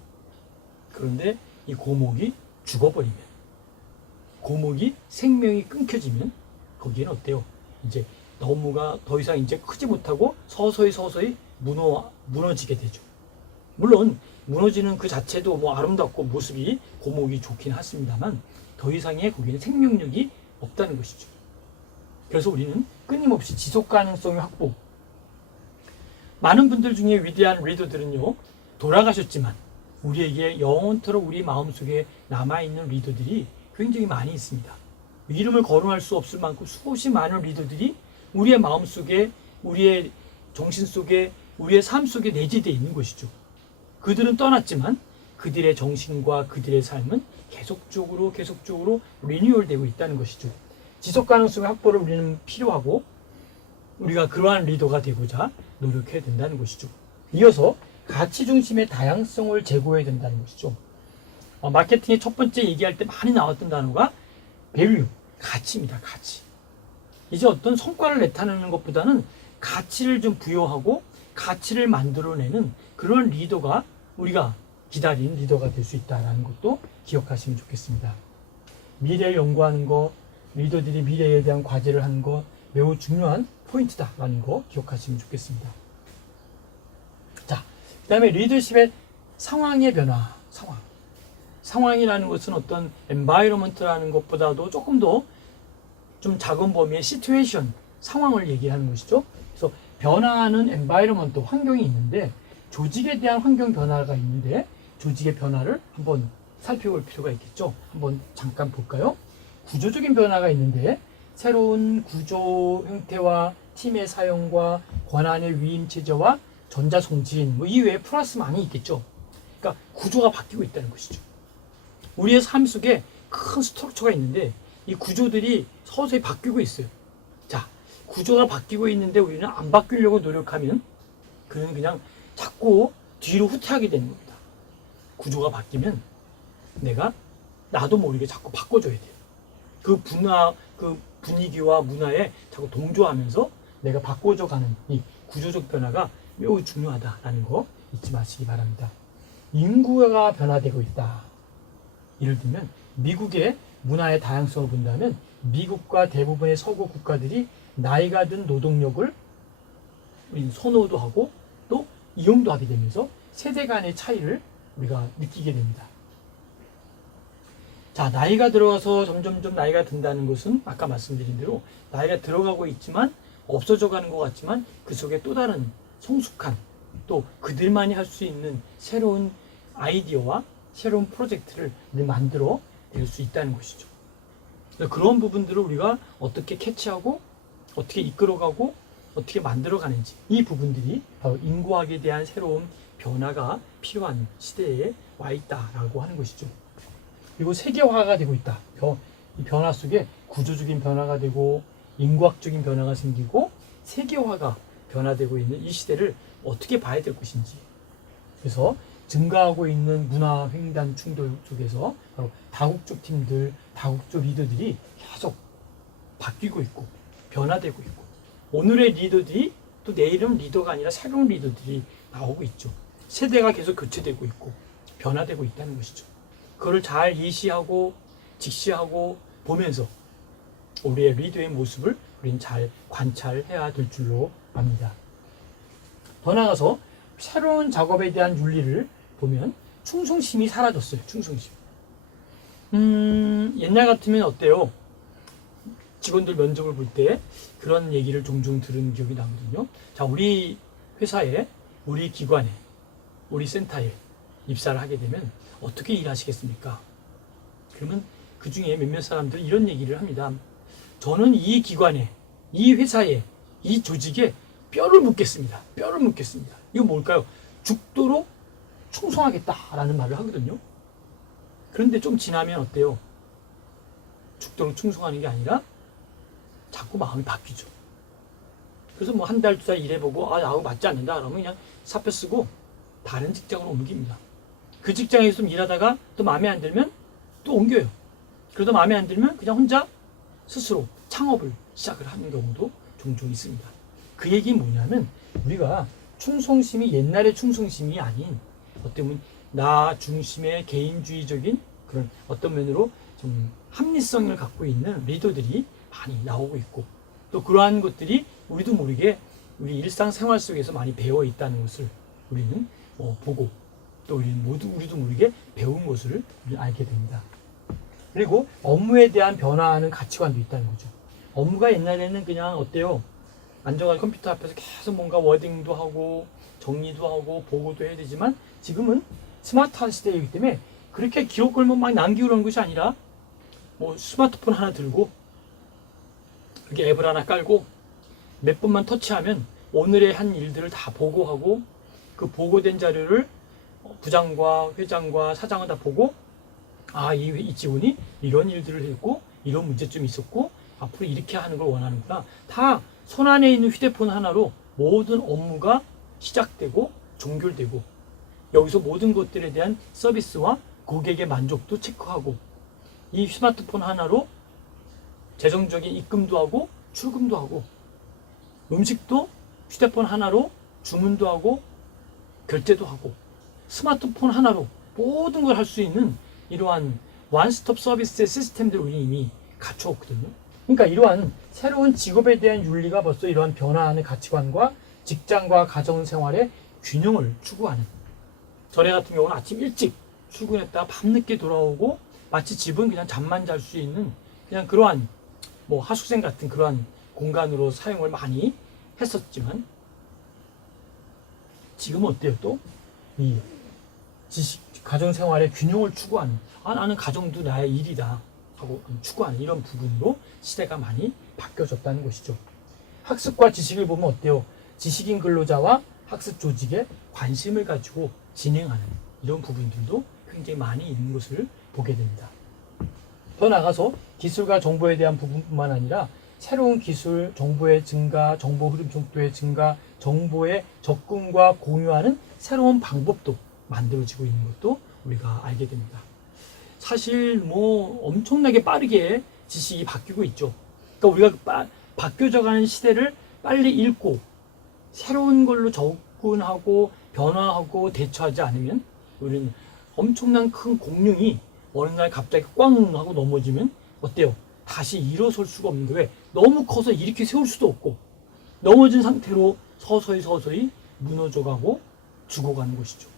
그런데 이 고목이 죽어버리면, 고목이 생명이 끊겨지면 거기에는 어때요? 이제 나무가 더 이상 이제 크지 못하고 서서히 무너지게 되죠. 물론 무너지는 그 자체도 뭐 아름답고 모습이 고목이 좋긴 하습니다만 더 이상의 거기는 생명력이 없다는 것이죠. 그래서 우리는 끊임없이 지속 가능성의 확보. 많은 분들 중에 위대한 리더들은요, 돌아가셨지만 우리에게 영원토록 우리 마음속에 남아있는 리더들이 굉장히 많이 있습니다. 이름을 거론할 수 없을 만큼 수없이 많은 리더들이 우리의 마음속에, 우리의 정신 속에, 우리의 삶 속에 내재되어 있는 것이죠. 그들은 떠났지만 그들의 정신과 그들의 삶은 계속적으로 리뉴얼되고 있다는 것이죠. 지속 가능성의 확보를 우리는 필요하고 우리가 그러한 리더가 되고자 노력해야 된다는 것이죠. 이어서 가치 중심의 다양성을 제고해야 된다는 것이죠. 마케팅의 첫 번째 얘기할 때 많이 나왔던 단어가 밸류, 가치입니다. 가치. 이제 어떤 성과를 나타내는 것보다는 가치를 좀 부여하고 가치를 만들어내는 그런 리더가 우리가 기다리는 리더가 될 수 있다는 것도 기억하시면 좋겠습니다. 미래를 연구하는 것, 리더들이 미래에 대한 과제를 하는 것 매우 중요한 포인트다라는 거 기억하시면 좋겠습니다. 자, 그 다음에 리더십의 상황의 변화, 상황이라는 것은 어떤 environment라는 것보다도 조금 더 좀 작은 범위의 situation, 상황을 얘기하는 것이죠. 그래서 변화하는 environment, 환경이 있는데 조직에 대한 환경 변화가 있는데 조직의 변화를 한번 살펴볼 필요가 있겠죠. 한번 잠깐 볼까요? 구조적인 변화가 있는데 새로운 구조 형태와 팀의 사용과 권한의 위임 체제와 전자송진 뭐 이외에 플러스 많이 있겠죠. 그러니까 구조가 바뀌고 있다는 것이죠. 우리의 삶 속에 큰 스트럭처가 있는데 이 구조들이 서서히 바뀌고 있어요. 자, 구조가 바뀌고 있는데 우리는 안 바뀌려고 노력하면 그는 그냥 자꾸 뒤로 후퇴하게 되는 겁니다. 구조가 바뀌면 나도 모르게 자꾸 바꿔줘야 돼요. 그 분위기와 문화에 자꾸 동조하면서 내가 바꿔줘가는 이 구조적 변화가 매우 중요하다라는 거 잊지 마시기 바랍니다. 인구가 변화되고 있다. 예를 들면 미국의 문화의 다양성을 본다면 미국과 대부분의 서구 국가들이 나이가 든 노동력을 선호도 하고 또 이용도 하게 되면서 세대 간의 차이를 우리가 느끼게 됩니다. 자, 나이가 들어가서 점점점 나이가 든다는 것은 아까 말씀드린 대로 나이가 들어가고 있지만 없어져 가는 것 같지만 그 속에 또 다른 성숙한 또 그들만이 할 수 있는 새로운 아이디어와 새로운 프로젝트를 만들어 낼 수 있다는 것이죠. 그런 부분들을 우리가 어떻게 캐치하고 어떻게 이끌어가고 어떻게 만들어가는지 이 부분들이 바로 인구학에 대한 새로운 변화가 필요한 시대에 와 있다라고 하는 것이죠. 그리고 세계화가 되고 있다. 이 변화 속에 구조적인 변화가 되고 인구학적인 변화가 생기고 세계화가 변화되고 있는 이 시대를 어떻게 봐야 될 것인지. 그래서 증가하고 있는 문화 횡단 충돌 속에서 바로 다국적 팀들, 다국적 리더들이 계속 바뀌고 있고 변화되고 있고 오늘의 리더들이 또 내일은 리더가 아니라 새로운 리더들이 나오고 있죠. 세대가 계속 교체되고 있고 변화되고 있다는 것이죠. 그걸 잘 이시하고 직시하고 보면서 우리의 리더의 모습을 우리는 잘 관찰해야 될 줄로 압니다. 더 나아가서 새로운 작업에 대한 윤리를 보면 충성심이 사라졌어요. 충성심. 옛날 같으면 어때요? 직원들 면접을 볼 때 그런 얘기를 종종 들은 기억이 나거든요. 자, 우리 회사에, 우리 기관에, 우리 센터에 입사를 하게 되면 어떻게 일하시겠습니까? 그러면 그 중에 몇몇 사람들이 이런 얘기를 합니다. 저는 이 기관에, 이 회사에, 이 조직에 뼈를 묻겠습니다. 뼈를 묻겠습니다. 이거 뭘까요? 죽도록 충성하겠다라는 말을 하거든요. 그런데 좀 지나면 어때요? 죽도록 충성하는 게 아니라 자꾸 마음이 바뀌죠. 그래서 뭐 한 달, 두 달 일해보고 나하고 맞지 않는다 그러면 그냥 사표 쓰고 다른 직장으로 옮깁니다. 그 직장에서 좀 일하다가 또 마음에 안 들면 또 옮겨요. 그래도 마음에 안 들면 그냥 혼자 스스로 창업을 시작을 하는 경우도 종종 있습니다. 그 얘기는 뭐냐면 우리가 충성심이 옛날의 충성심이 아닌 어떻게 보면 나 중심의 개인주의적인 그런 어떤 면으로 좀 합리성을 갖고 있는 리더들이 많이 나오고 있고 또 그러한 것들이 우리도 모르게 우리 일상생활 속에서 많이 배워 있다는 것을 우리는 보고 또 우리도 모르게 배운 것을 알게 됩니다. 그리고 업무에 대한 변화하는 가치관도 있다는 거죠. 업무가 옛날에는 그냥 어때요? 앉아가지고 컴퓨터 앞에서 계속 뭔가 워딩도 하고 정리도 하고 보고도 해야 되지만 지금은 스마트한 시대이기 때문에 그렇게 기록을 막 남기려는 것이 아니라 뭐 스마트폰 하나 들고 이렇게 앱을 하나 깔고 몇 분만 터치하면 오늘의 한 일들을 다 보고하고 그 보고된 자료를 부장과 회장과 사장은 다 보고 이 직원이 이런 일들을 했고 이런 문제점이 있었고 앞으로 이렇게 하는 걸 원하는구나. 다 손안에 있는 휴대폰 하나로 모든 업무가 시작되고 종결되고 여기서 모든 것들에 대한 서비스와 고객의 만족도 체크하고 이 스마트폰 하나로 재정적인 입금도 하고 출금도 하고 음식도 휴대폰 하나로 주문도 하고 결제도 하고 스마트폰 하나로 모든 걸 할 수 있는 이러한 원스톱 서비스의 시스템들을 우리 이미 갖추었거든요. 그러니까 이러한 새로운 직업에 대한 윤리가 벌써 이러한 변화하는 가치관과 직장과 가정생활의 균형을 추구하는 전에 같은 경우는 아침 일찍 출근했다가 밤늦게 돌아오고 마치 집은 그냥 잠만 잘 수 있는 그냥 그러한 뭐 하숙생 같은 그러한 공간으로 사용을 많이 했었지만 지금은 어때요? 또 이 지식 가정생활의 균형을 추구하는 나는 가정도 나의 일이다 하고 추구하는 이런 부분으로 시대가 많이 바뀌어졌다는 것이죠. 학습과 지식을 보면 어때요? 지식인 근로자와 학습 조직에 관심을 가지고 진행하는 이런 부분들도 굉장히 많이 있는 것을 보게 됩니다. 더 나아가서 기술과 정보에 대한 부분뿐만 아니라 새로운 기술, 정보의 증가, 정보 흐름 속도의 증가, 정보의 접근과 공유하는 새로운 방법도 만들어지고 있는 것도 우리가 알게 됩니다. 사실 뭐 엄청나게 빠르게 지식이 바뀌고 있죠. 그러니까 우리가 바뀌어져가는 시대를 빨리 읽고 새로운 걸로 접근하고 변화하고 대처하지 않으면 우리는 엄청난 큰 공룡이 어느 날 갑자기 꽝 하고 넘어지면 어때요? 다시 일어설 수가 없는데 왜? 너무 커서 이렇게 세울 수도 없고 넘어진 상태로 서서히 무너져가고 죽어가는 것이죠.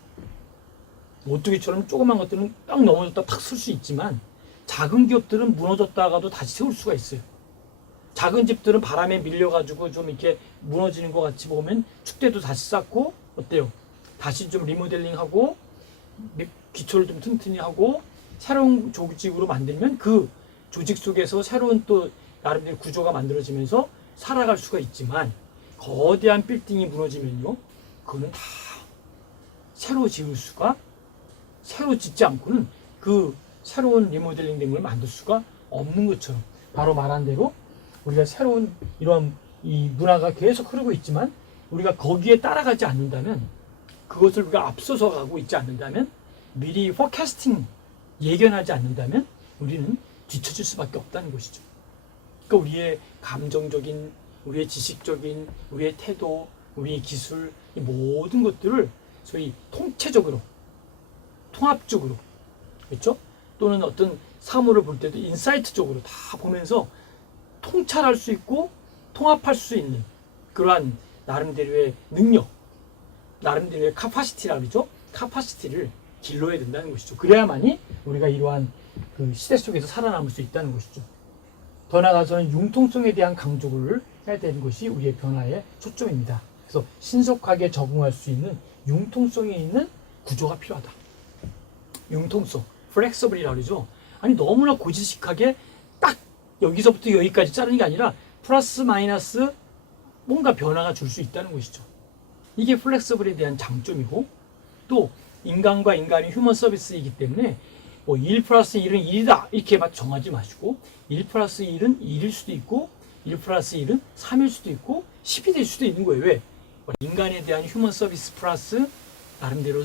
오뚜기처럼 조그만 것들은 딱 넘어졌다 탁 설 수 있지만 작은 기업들은 무너졌다가도 다시 세울 수가 있어요. 작은 집들은 바람에 밀려가지고 좀 이렇게 무너지는 것 같이 보면 축대도 다시 쌓고 어때요? 다시 좀 리모델링하고 기초를 좀 튼튼히 하고 새로운 조직으로 만들면 그 조직 속에서 새로운 또 나름대로 구조가 만들어지면서 살아갈 수가 있지만 거대한 빌딩이 무너지면요 그거는 다 새로 지을 수가 새로 짓지 않고는 그 새로운 리모델링 된 걸 만들 수가 없는 것처럼 바로 말한 대로 우리가 새로운 이런 이 문화가 계속 흐르고 있지만 우리가 거기에 따라가지 않는다면 그것을 우리가 앞서서 가고 있지 않는다면 미리 포캐스팅 예견하지 않는다면 우리는 뒤처질 수밖에 없다는 것이죠. 그러니까 우리의 감정적인, 우리의 지식적인, 우리의 태도, 우리의 기술 이 모든 것들을 소위 통체적으로 통합적으로, 그렇죠? 또는 어떤 사물을 볼 때도 인사이트적으로 다 보면서 통찰할 수 있고 통합할 수 있는 그러한 나름대로의 능력, 나름대로의 카파시티라 그러죠. 카파시티를 길러야 된다는 것이죠. 그래야만이 우리가 이러한 그 시대 속에서 살아남을 수 있다는 것이죠. 더 나아가서는 융통성에 대한 강조를 해야 되는 것이 우리의 변화의 초점입니다. 그래서 신속하게 적응할 수 있는 융통성이 있는 구조가 필요하다. 융통성, 플렉서블이라고 그러죠. 아니 너무나 고지식하게 딱 여기서부터 여기까지 자르는 게 아니라 플러스 마이너스 뭔가 변화가 줄 수 있다는 것이죠. 이게 플렉서블에 대한 장점이고, 또 인간과 인간이 휴먼 서비스이기 때문에 뭐 1 플러스 1은 1이다 이렇게 막 정하지 마시고 1 플러스 1은 1일 수도 있고 1 플러스 1은 3일 수도 있고 10이 될 수도 있는 거예요. 왜? 인간에 대한 휴먼 서비스 플러스 나름대로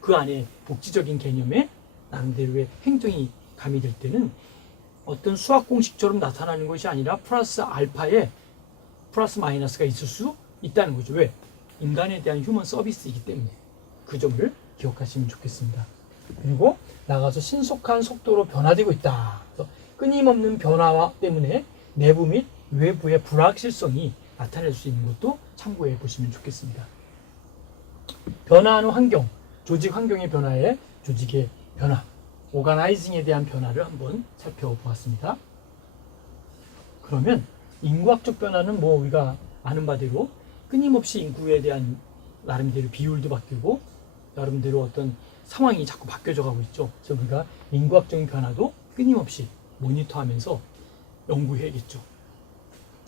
그 안에 복지적인 개념에 나름대로의 행정이 가미될 때는 어떤 수학 공식처럼 나타나는 것이 아니라 플러스 알파에 플러스 마이너스가 있을 수 있다는 거죠. 왜? 인간에 대한 휴먼 서비스이기 때문에. 그 점을 기억하시면 좋겠습니다. 그리고 나가서 신속한 속도로 변화되고 있다. 그래서 끊임없는 변화와 때문에 내부 및 외부의 불확실성이 나타낼 수 있는 것도 참고해 보시면 좋겠습니다. 변화하는 환경, 조직 환경의 변화에 조직의 변화, 오가나이징에 대한 변화를 한번 살펴보았습니다. 그러면 인구학적 변화는 뭐 우리가 아는 바대로 끊임없이 인구에 대한 나름대로 비율도 바뀌고 나름대로 어떤 상황이 자꾸 바뀌어져 가고 있죠. 그래서 우리가 인구학적인 변화도 끊임없이 모니터하면서 연구해야겠죠.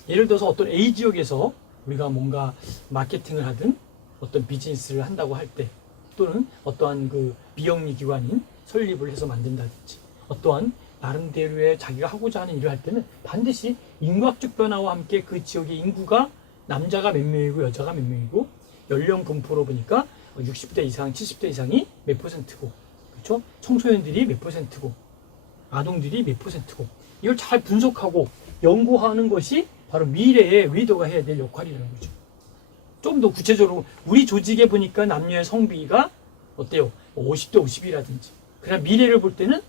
예를 들어서 어떤 A 지역에서 우리가 뭔가 마케팅을 하든 어떤 비즈니스를 한다고 할 때, 또는 어떠한 그 비영리 기관인 설립을 해서 만든다든지 어떠한 나름대로의 자기가 하고자 하는 일을 할 때는 반드시 인구학적 변화와 함께 그 지역의 인구가 남자가 몇 명이고 여자가 몇 명이고 연령 분포로 보니까 60대 이상, 70대 이상이 몇 %고, 그렇죠? 청소년들이 몇 %고, 아동들이 몇 %고, 이걸 잘 분석하고 연구하는 것이 바로 미래의 리더가 해야 될 역할이라는 거죠. 좀 더 구체적으로 우리 조직에 보니까 남녀의 성비가 어때요? 50대 50이라든지. 그러나 미래를 볼 때는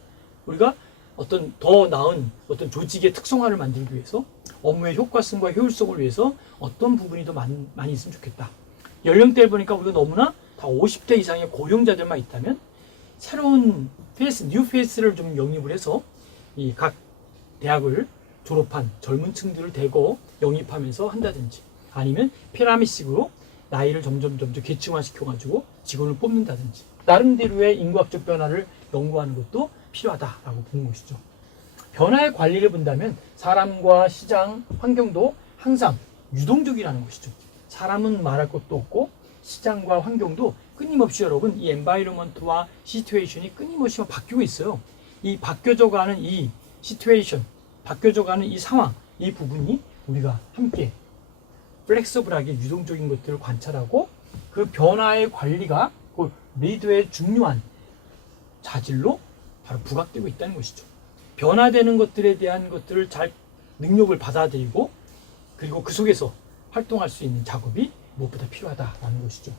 우리가 어떤 더 나은 어떤 조직의 특성화를 만들기 위해서 업무의 효과성과 효율성을 위해서 어떤 부분이 더 많이 있으면 좋겠다. 연령대를 보니까 우리가 너무나 다 50대 이상의 고령자들만 있다면 새로운 페이스, 뉴 페이스를 좀 영입을 해서 이 각 대학을 졸업한 젊은 층들을 대거 영입하면서 한다든지, 아니면 피라미식으로 나이를 점점 계층화 시켜가지고 직원을 뽑는다든지, 나름대로의 인구학적 변화를 연구하는 것도 필요하다라고 보는 것이죠. 변화의 관리를 본다면 사람과 시장, 환경도 항상 유동적이라는 것이죠. 사람은 말할 것도 없고 시장과 환경도 끊임없이 여러분 이 엔바이러먼트와 시츄에이션이 끊임없이 바뀌고 있어요. 이 바뀌어져가는 이 시츄에이션, 바뀌어져가는 이 상황, 이 부분이 우리가 함께 플렉서블하게 유동적인 것들을 관찰하고 그 변화의 관리가 그 리더의 중요한 자질로 바로 부각되고 있다는 것이죠. 변화되는 것들에 대한 것들을 잘 능력을 받아들이고 그리고 그 속에서 활동할 수 있는 작업이 무엇보다 필요하다라는 것이죠.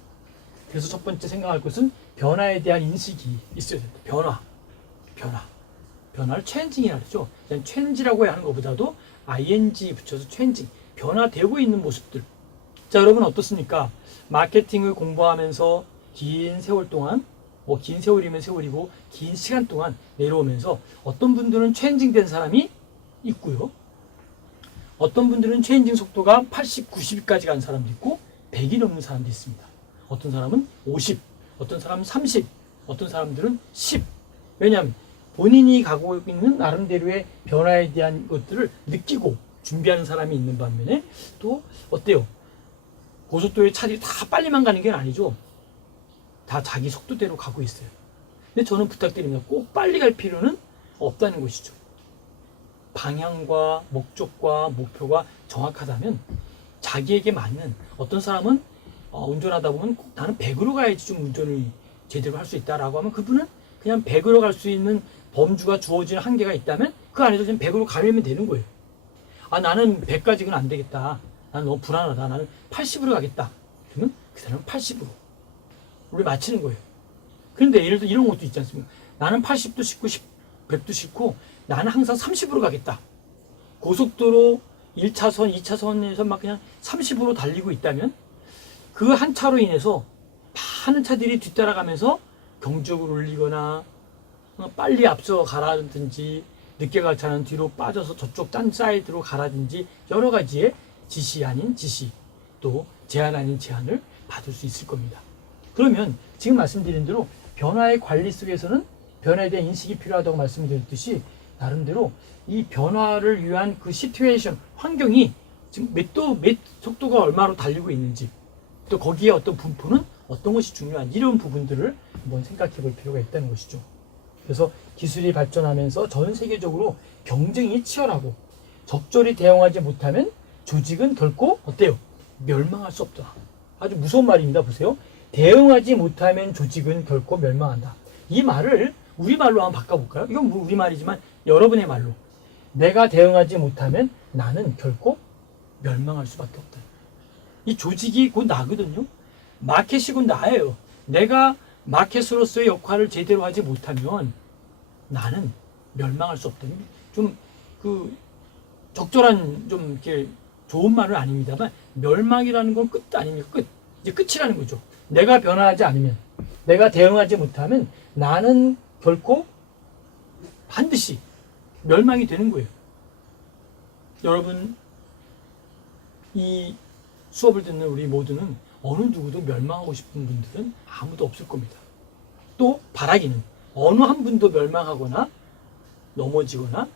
그래서 첫 번째 생각할 것은 변화에 대한 인식이 있어야 된다. 변화를 체인징이라고 하죠. 그냥 체인지라고 하는 것보다도 ing 붙여서 체인징, 변화되고 있는 모습들. 자, 여러분 어떻습니까? 마케팅을 공부하면서 긴 세월 동안, 뭐 긴 세월이면 세월이고 긴 시간 동안 내려오면서 어떤 분들은 체인징된 사람이 있고요. 어떤 분들은 체인징 속도가 80, 90까지 가는 사람도 있고 100이 넘는 사람도 있습니다. 어떤 사람은 50, 어떤 사람은 30, 어떤 사람들은 10. 왜냐하면 본인이 가고 있는 나름대로의 변화에 대한 것들을 느끼고 준비하는 사람이 있는 반면에 또 어때요? 고속도로의 차들이 다 빨리만 가는 게 아니죠. 다 자기 속도대로 가고 있어요. 근데 저는 부탁드립니다. 꼭 빨리 갈 필요는 없다는 것이죠. 방향과 목적과 목표가 정확하다면 자기에게 맞는, 어떤 사람은 운전하다 보면 꼭 나는 100으로 가야지 좀 운전을 제대로 할 수 있다라고 하면 그분은 그냥 100으로 갈 수 있는 범주가 주어지는 한계가 있다면 그 안에서 지금 100으로 가려면 되는 거예요. 아, 나는 100까지는 안 되겠다. 나는 너무 불안하다. 나는 80으로 가겠다. 그러면 그 사람은 80으로 우리 맞추는 거예요. 그런데 예를 들어 이런 것도 있지 않습니까? 나는 80도 싫고 100도 싫고 나는 항상 30으로 가겠다. 고속도로 1차선, 2차선에서 막 그냥 30으로 달리고 있다면 그 한 차로 인해서 많은 차들이 뒤따라가면서 경적을 울리거나 빨리 앞서 가라든지 늦게 갈 차는 뒤로 빠져서 저쪽 딴 사이드로 가라든지 여러 가지의 지시 아닌 지시 또 제한 아닌 제한을 받을 수 있을 겁니다. 그러면 지금 말씀드린 대로 변화의 관리 속에서는 변화에 대한 인식이 필요하다고 말씀드렸듯이 나름대로 이 변화를 위한 그 시츄에이션, 환경이 지금 몇 속도가 얼마로 달리고 있는지 또 거기에 어떤 분포는 어떤 것이 중요한지 이런 부분들을 한번 생각해 볼 필요가 있다는 것이죠. 그래서 기술이 발전하면서 전 세계적으로 경쟁이 치열하고 적절히 대응하지 못하면 조직은 결코 어때요? 멸망할 수 없다. 아주 무서운 말입니다. 보세요. 대응하지 못하면 조직은 결코 멸망한다. 이 말을 우리말로 한번 바꿔볼까요? 이건 뭐 우리말이지만 여러분의 말로. 내가 대응하지 못하면 나는 결코 멸망할 수밖에 없다. 이 조직이 곧 나거든요. 마켓이 곧 나예요. 내가 마켓으로서의 역할을 제대로 하지 못하면 나는 멸망할 수 없다. 좀 적절한 좀 이렇게 좋은 말은 아닙니다만 멸망이라는 건 끝 아닙니까? 끝. 이제 끝이라는 거죠. 내가 변화하지 않으면, 내가 대응하지 못하면 나는 결코 반드시 멸망이 되는 거예요. 여러분, 이 수업을 듣는 우리 모두는 어느 누구도 멸망하고 싶은 분들은 아무도 없을 겁니다. 또 바라기는 어느 한 분도 멸망하거나 넘어지거나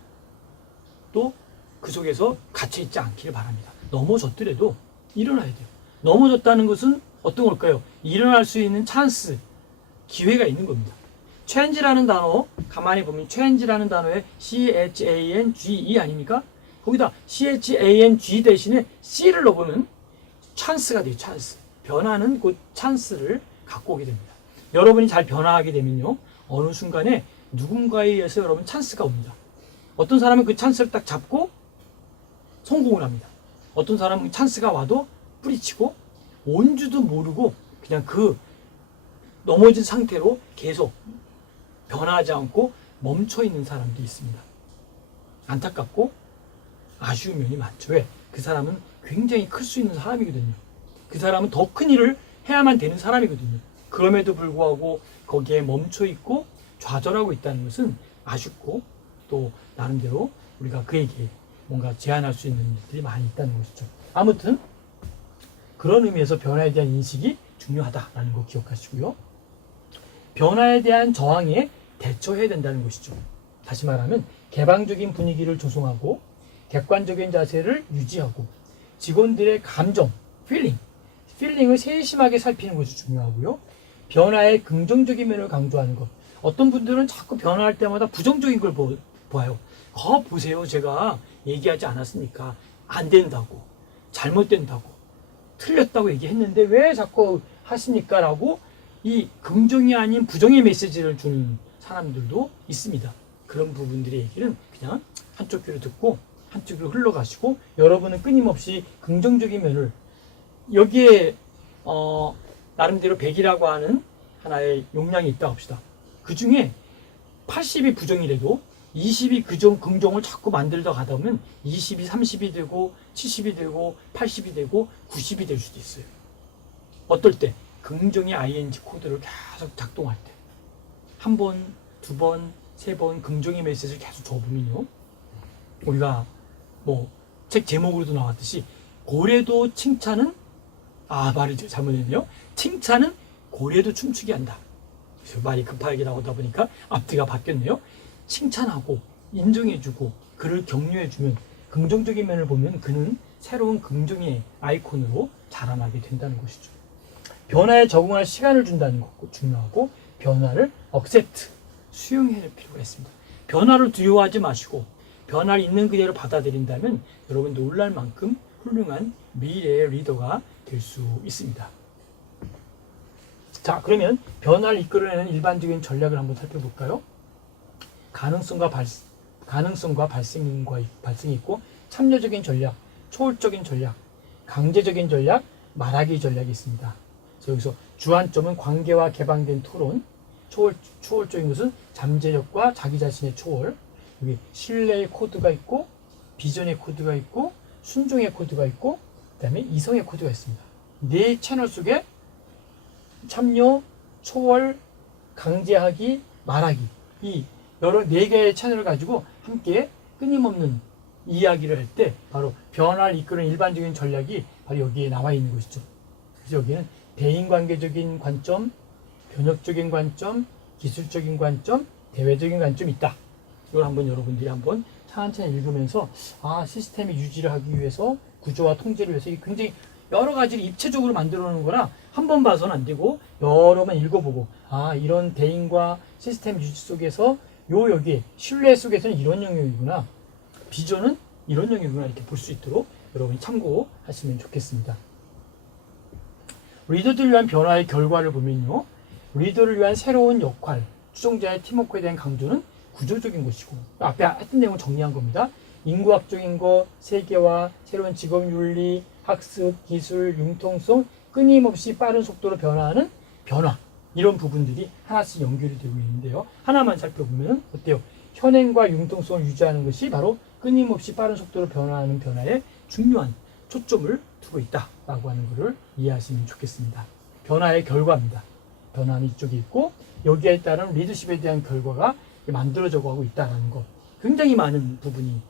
또 그 속에서 갇혀있지 않기를 바랍니다. 넘어졌더라도 일어나야 돼요. 넘어졌다는 것은 어떤 걸까요? 일어날 수 있는 찬스, 기회가 있는 겁니다. change라는 단어, 가만히 보면 change라는 단어에 change 아닙니까? 거기다 change 대신에 c를 넣으면 찬스가 돼요. 찬스. 변화는 곧 찬스를 갖고 오게 됩니다. 여러분이 잘 변화하게 되면요, 어느 순간에 누군가에 의해서 여러분 찬스가 옵니다. 어떤 사람은 그 찬스를 딱 잡고 성공을 합니다. 어떤 사람은 찬스가 와도 뿌리치고 온 줄도 모르고 그냥 그 넘어진 상태로 계속 변하지 않고 멈춰 있는 사람도 있습니다. 안타깝고 아쉬운 면이 많죠. 왜? 그 사람은 굉장히 클 수 있는 사람이거든요. 그 사람은 더 큰 일을 해야만 되는 사람이거든요. 그럼에도 불구하고 거기에 멈춰 있고 좌절하고 있다는 것은 아쉽고 또 나름대로 우리가 그에게 뭔가 제안할 수 있는 일들이 많이 있다는 것이죠. 아무튼 그런 의미에서 변화에 대한 인식이 중요하다라는 거 기억하시고요. 변화에 대한 저항에 대처해야 된다는 것이죠. 다시 말하면 개방적인 분위기를 조성하고 객관적인 자세를 유지하고 직원들의 감정, 필링을 세심하게 살피는 것이 중요하고요. 변화의 긍정적인 면을 강조하는 것. 어떤 분들은 자꾸 변화할 때마다 부정적인 걸 봐요. 보세요. 제가 얘기하지 않았습니까? 안 된다고, 잘못된다고, 틀렸다고 얘기했는데 왜 자꾸 하십니까? 라고 이 긍정이 아닌 부정의 메시지를 주는 사람들도 있습니다. 그런 부분들의 얘기는 그냥 한쪽 귀로 듣고 한쪽 귀로 흘러가시고 여러분은 끊임없이 긍정적인 면을 여기에 나름대로 100이라고 하는 하나의 용량이 있다고 합시다. 그 중에 80이 부정이라도 20이 긍정을 자꾸 만들다 가다 보면 20이 30이 되고 70이 되고 80이 되고 90이 될 수도 있어요. 어떨 때? 긍정의 ing 코드를 계속 작동할 때. 한 번, 두 번, 세 번 긍정의 메시지를 계속 줘보면요. 우리가 책 제목으로도 나왔듯이 고래도 칭찬은 말을 잘못했네요. 칭찬은 고래도 춤추게 한다. 말이 급하게 나오다 보니까 앞뒤가 바뀌었네요. 칭찬하고 인정해주고 그를 격려해주면 긍정적인 면을 보면 그는 새로운 긍정의 아이콘으로 자라나게 된다는 것이죠. 변화에 적응할 시간을 준다는 것도 중요하고 변화를 accept, 수용해야 할 필요가 있습니다. 변화를 두려워하지 마시고 변화를 있는 그대로 받아들인다면 여러분 놀랄 만큼 훌륭한 미래의 리더가 될 수 있습니다. 자, 그러면 변화를 이끌어내는 일반적인 전략을 한번 살펴볼까요? 가능성과 발생이 있고 참여적인 전략, 초월적인 전략, 강제적인 전략, 말하기 전략이 있습니다. 그래서 여기서 주안점은 관계와 개방된 토론, 초월적인 것은 잠재력과 자기 자신의 초월. 여기 신뢰의 코드가 있고, 비전의 코드가 있고, 순종의 코드가 있고, 그 다음에 이성의 코드가 있습니다. 네 채널 속에 참여, 초월, 강제하기, 말하기, 이 여러 네 개의 채널을 가지고 함께 끊임없는 이야기를 할 때 바로 변화를 이끄는 일반적인 전략이 바로 여기에 나와 있는 것이죠. 그래서 여기는 대인관계적인 관점, 변혁적인 관점, 기술적인 관점, 대외적인 관점이 있다. 이걸 한번 여러분들이 한번 천천히 읽으면서 시스템의 유지를 하기 위해서 구조와 통제를 위해서 이게 굉장히 여러 가지를 입체적으로 만들어 놓는 거라 한 번 봐서는 안 되고 여러 번 읽어보고 이런 대인과 시스템 유지 속에서 여기에 신뢰 속에서는 이런 영역이구나, 비전은 이런 영역이구나, 이렇게 볼 수 있도록 여러분이 참고하시면 좋겠습니다. 리더들을 위한 변화의 결과를 보면요, 리더를 위한 새로운 역할, 추종자의 팀워크에 대한 강조는 구조적인 것이고, 앞에 했던 내용을 정리한 겁니다. 인구학적인 것, 세계화, 새로운 직업윤리, 학습, 기술, 융통성, 끊임없이 빠른 속도로 변화하는 변화, 이런 부분들이 하나씩 연결이 되고 있는데요. 하나만 살펴보면 어때요? 현행과 융통성을 유지하는 것이 바로 끊임없이 빠른 속도로 변화하는 변화에 중요한 초점을 두고 있다라고 하는 것을 이해하시면 좋겠습니다. 변화의 결과입니다. 변화는 이쪽에 있고 여기에 따른 리더십에 대한 결과가 만들어져 가고 있다는 것, 굉장히 많은 부분이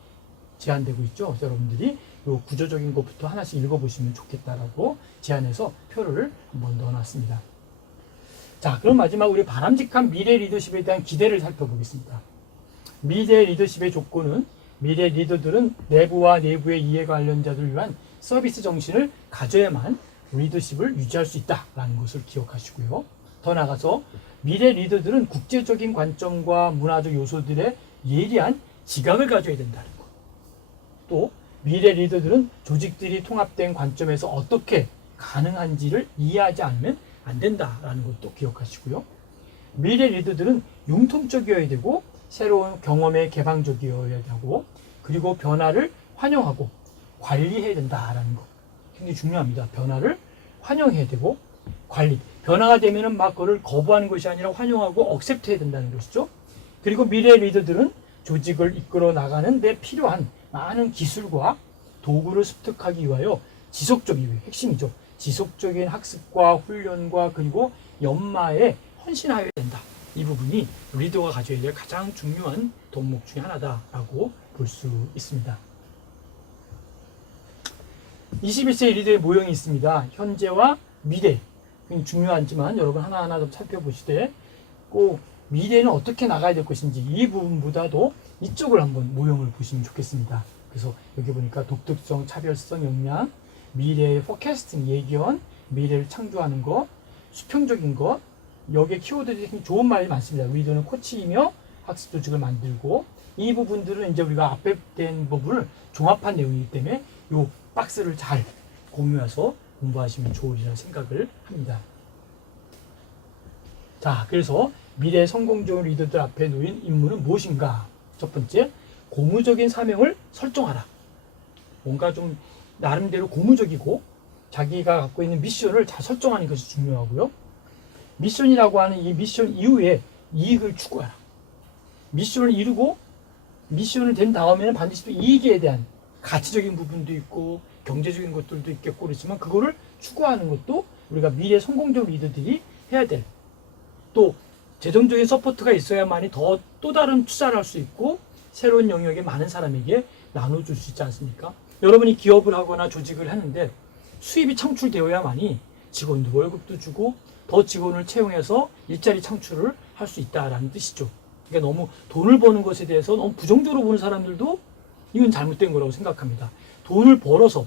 제한되고 있죠. 그래서 여러분들이 이 구조적인 것부터 하나씩 읽어보시면 좋겠다라고 제안해서 표를 한번 넣어놨습니다. 자, 그럼 마지막 우리 바람직한 미래 리더십에 대한 기대를 살펴보겠습니다. 미래 리더십의 조건은 미래 리더들은 내부와 내부의 이해 관련자들을 위한 서비스 정신을 가져야만 리더십을 유지할 수 있다라는 것을 기억하시고요. 더 나아가서 미래 리더들은 국제적인 관점과 문화적 요소들의 예리한 지각을 가져야 된다는 것. 또 미래 리더들은 조직들이 통합된 관점에서 어떻게 가능한지를 이해하지 않으면 안 된다라는 것도 기억하시고요. 미래 리더들은 융통적이어야 되고 새로운 경험에 개방적이어야 하고 그리고 변화를 환영하고 관리해야 된다라는 것 굉장히 중요합니다. 변화를 환영해야 되고 관리, 변화가 되면은 막 그걸 거부하는 것이 아니라 환영하고 억셉트해야 된다는 것이죠. 그리고 미래 리더들은 조직을 이끌어 나가는 데 필요한 많은 기술과 도구를 습득하기 위하여 지속적인, 핵심이죠. 지속적인 학습과 훈련과 그리고 연마에 헌신하여야 된다. 이 부분이 리더가 가져야 될 가장 중요한 덕목 중에 하나다라고 볼 수 있습니다. 21세기 리더의 모형이 있습니다. 현재와 미래. 굉장히 중요하지만 여러분 하나하나 좀 살펴보시되 꼭 미래는 어떻게 나가야 될 것인지 이 부분보다도 이쪽을 한번 모형을 보시면 좋겠습니다. 그래서 여기 보니까 독특성, 차별성, 역량, 미래의 포캐스팅, 예견, 미래를 창조하는 것, 수평적인 것, 여기에 키워드들이 좋은 말이 많습니다. 리더는 코치이며 학습 조직을 만들고 이 부분들은 이제 우리가 앞에 된 부분을 종합한 내용이기 때문에 이 박스를 잘 공유해서 공부하시면 좋으리라 생각을 합니다. 자, 그래서 미래 성공적인 리더들 앞에 놓인 임무는 무엇인가? 첫 번째, 고무적인 사명을 설정하라. 뭔가 좀 나름대로 고무적이고 자기가 갖고 있는 미션을 잘 설정하는 것이 중요하고요. 미션이라고 하는 이 미션 이후에 이익을 추구하라. 미션을 이루고 미션을 된 다음에는 반드시 또 이익에 대한 가치적인 부분도 있고 경제적인 것들도 있겠고 그렇지만 그거를 추구하는 것도 우리가 미래 성공적 리더들이 해야 될, 또 재정적인 서포트가 있어야만이 또 다른 투자를 할 수 있고 새로운 영역에 많은 사람에게 나눠줄 수 있지 않습니까? 여러분이 기업을 하거나 조직을 하는데 수입이 창출되어야만이 직원들 월급도 주고 더 직원을 채용해서 일자리 창출을 할 수 있다라는 뜻이죠. 그러니까 너무 돈을 버는 것에 대해서 너무 부정적으로 보는 사람들도 이건 잘못된 거라고 생각합니다. 돈을 벌어서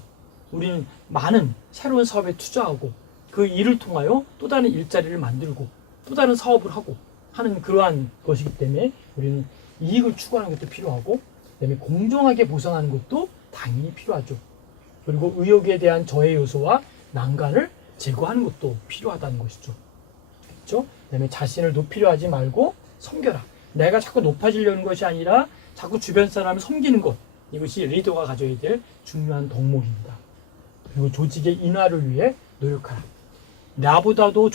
우리는 많은 새로운 사업에 투자하고 그 일을 통하여 또 다른 일자리를 만들고 또 다른 사업을 하고 하는 그러한 것이기 때문에 우리는 이익을 추구하는 것도 필요하고 그다음에 공정하게 보상하는 것도 당연히 필요하죠. 그리고 의욕에 대한 저해 요소와 난간을 제거하는 것도 필요하다는 것이죠. 그렇죠? 그다음에 자신을 높이려 하지 말고 섬겨라. 내가 자꾸 높아지려는 것이 아니라 자꾸 주변 사람을 섬기는 것. 이것이 리더가 가져야 될 중요한 덕목입니다. 그리고 조직의 인화를 위해 노력하라. 나보다도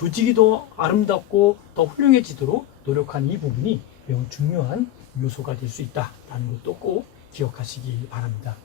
조직이 더 아름답고 더 훌륭해지도록 노력하는 이 부분이 매우 중요한 요소가 될 수 있다라는 것도 꼭 기억하시기 바랍니다.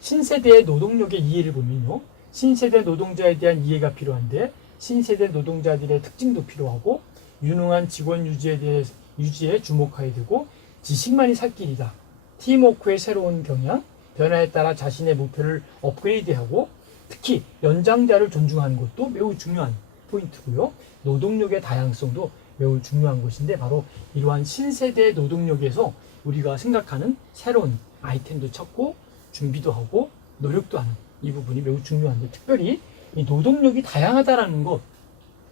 신세대의 노동력의 이해를 보면요. 신세대 노동자에 대한 이해가 필요한데 신세대 노동자들의 특징도 필요하고 유능한 직원 유지에 주목해야 되고 지식만이 살 길이다. 팀워크의 새로운 경향, 변화에 따라 자신의 목표를 업그레이드하고 특히 연장자를 존중하는 것도 매우 중요한 포인트고요. 노동력의 다양성도 매우 중요한 것인데 바로 이러한 신세대 노동력에서 우리가 생각하는 새로운 아이템도 찾고 준비도 하고 노력도 하는 이 부분이 매우 중요한데 특별히 이 노동력이 다양하다라는 것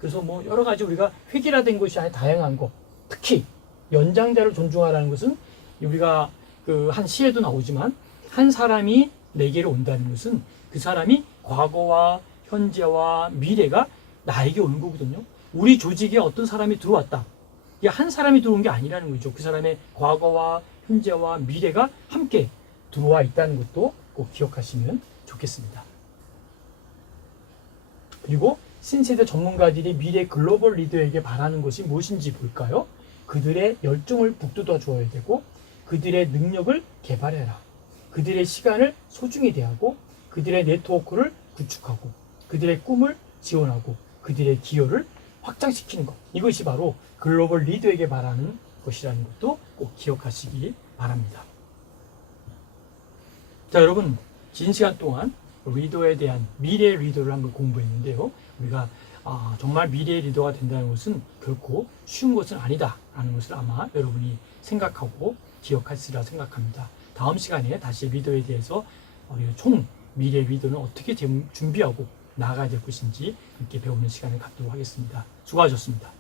그래서 뭐 여러 가지 우리가 획일화된 것이 아니라 다양한 것 특히 연장자를 존중하라는 것은 우리가 그 한 시에도 나오지만 한 사람이 내게로 온다는 것은 그 사람이 과거와 현재와 미래가 나에게 오는 거거든요. 우리 조직에 어떤 사람이 들어왔다. 이게 한 사람이 들어온 게 아니라는 거죠. 그 사람의 과거와 현재와 미래가 함께 들어와 있다는 것도 꼭 기억하시면 좋겠습니다. 그리고 신세대 전문가들이 미래 글로벌 리더에게 바라는 것이 무엇인지 볼까요? 그들의 열정을 북돋아 주어야 되고 그들의 능력을 개발해라. 그들의 시간을 소중히 대하고 그들의 네트워크를 구축하고 그들의 꿈을 지원하고 그들의 기여를 확장시키는 것. 이것이 바로 글로벌 리더에게 바라는 것이라는 것도 꼭 기억하시기 바랍니다. 자, 여러분 긴 시간 동안 리더에 대한 미래의 리더를 한번 공부했는데요. 우리가 정말 미래의 리더가 된다는 것은 결코 쉬운 것은 아니다라는 것을 아마 여러분이 생각하고 기억하시리라 생각합니다. 다음 시간에 다시 리더에 대해서 우리가 총 미래의 리더는 어떻게 준비하고 나아가야 될 것인지 함께 배우는 시간을 갖도록 하겠습니다. 수고하셨습니다.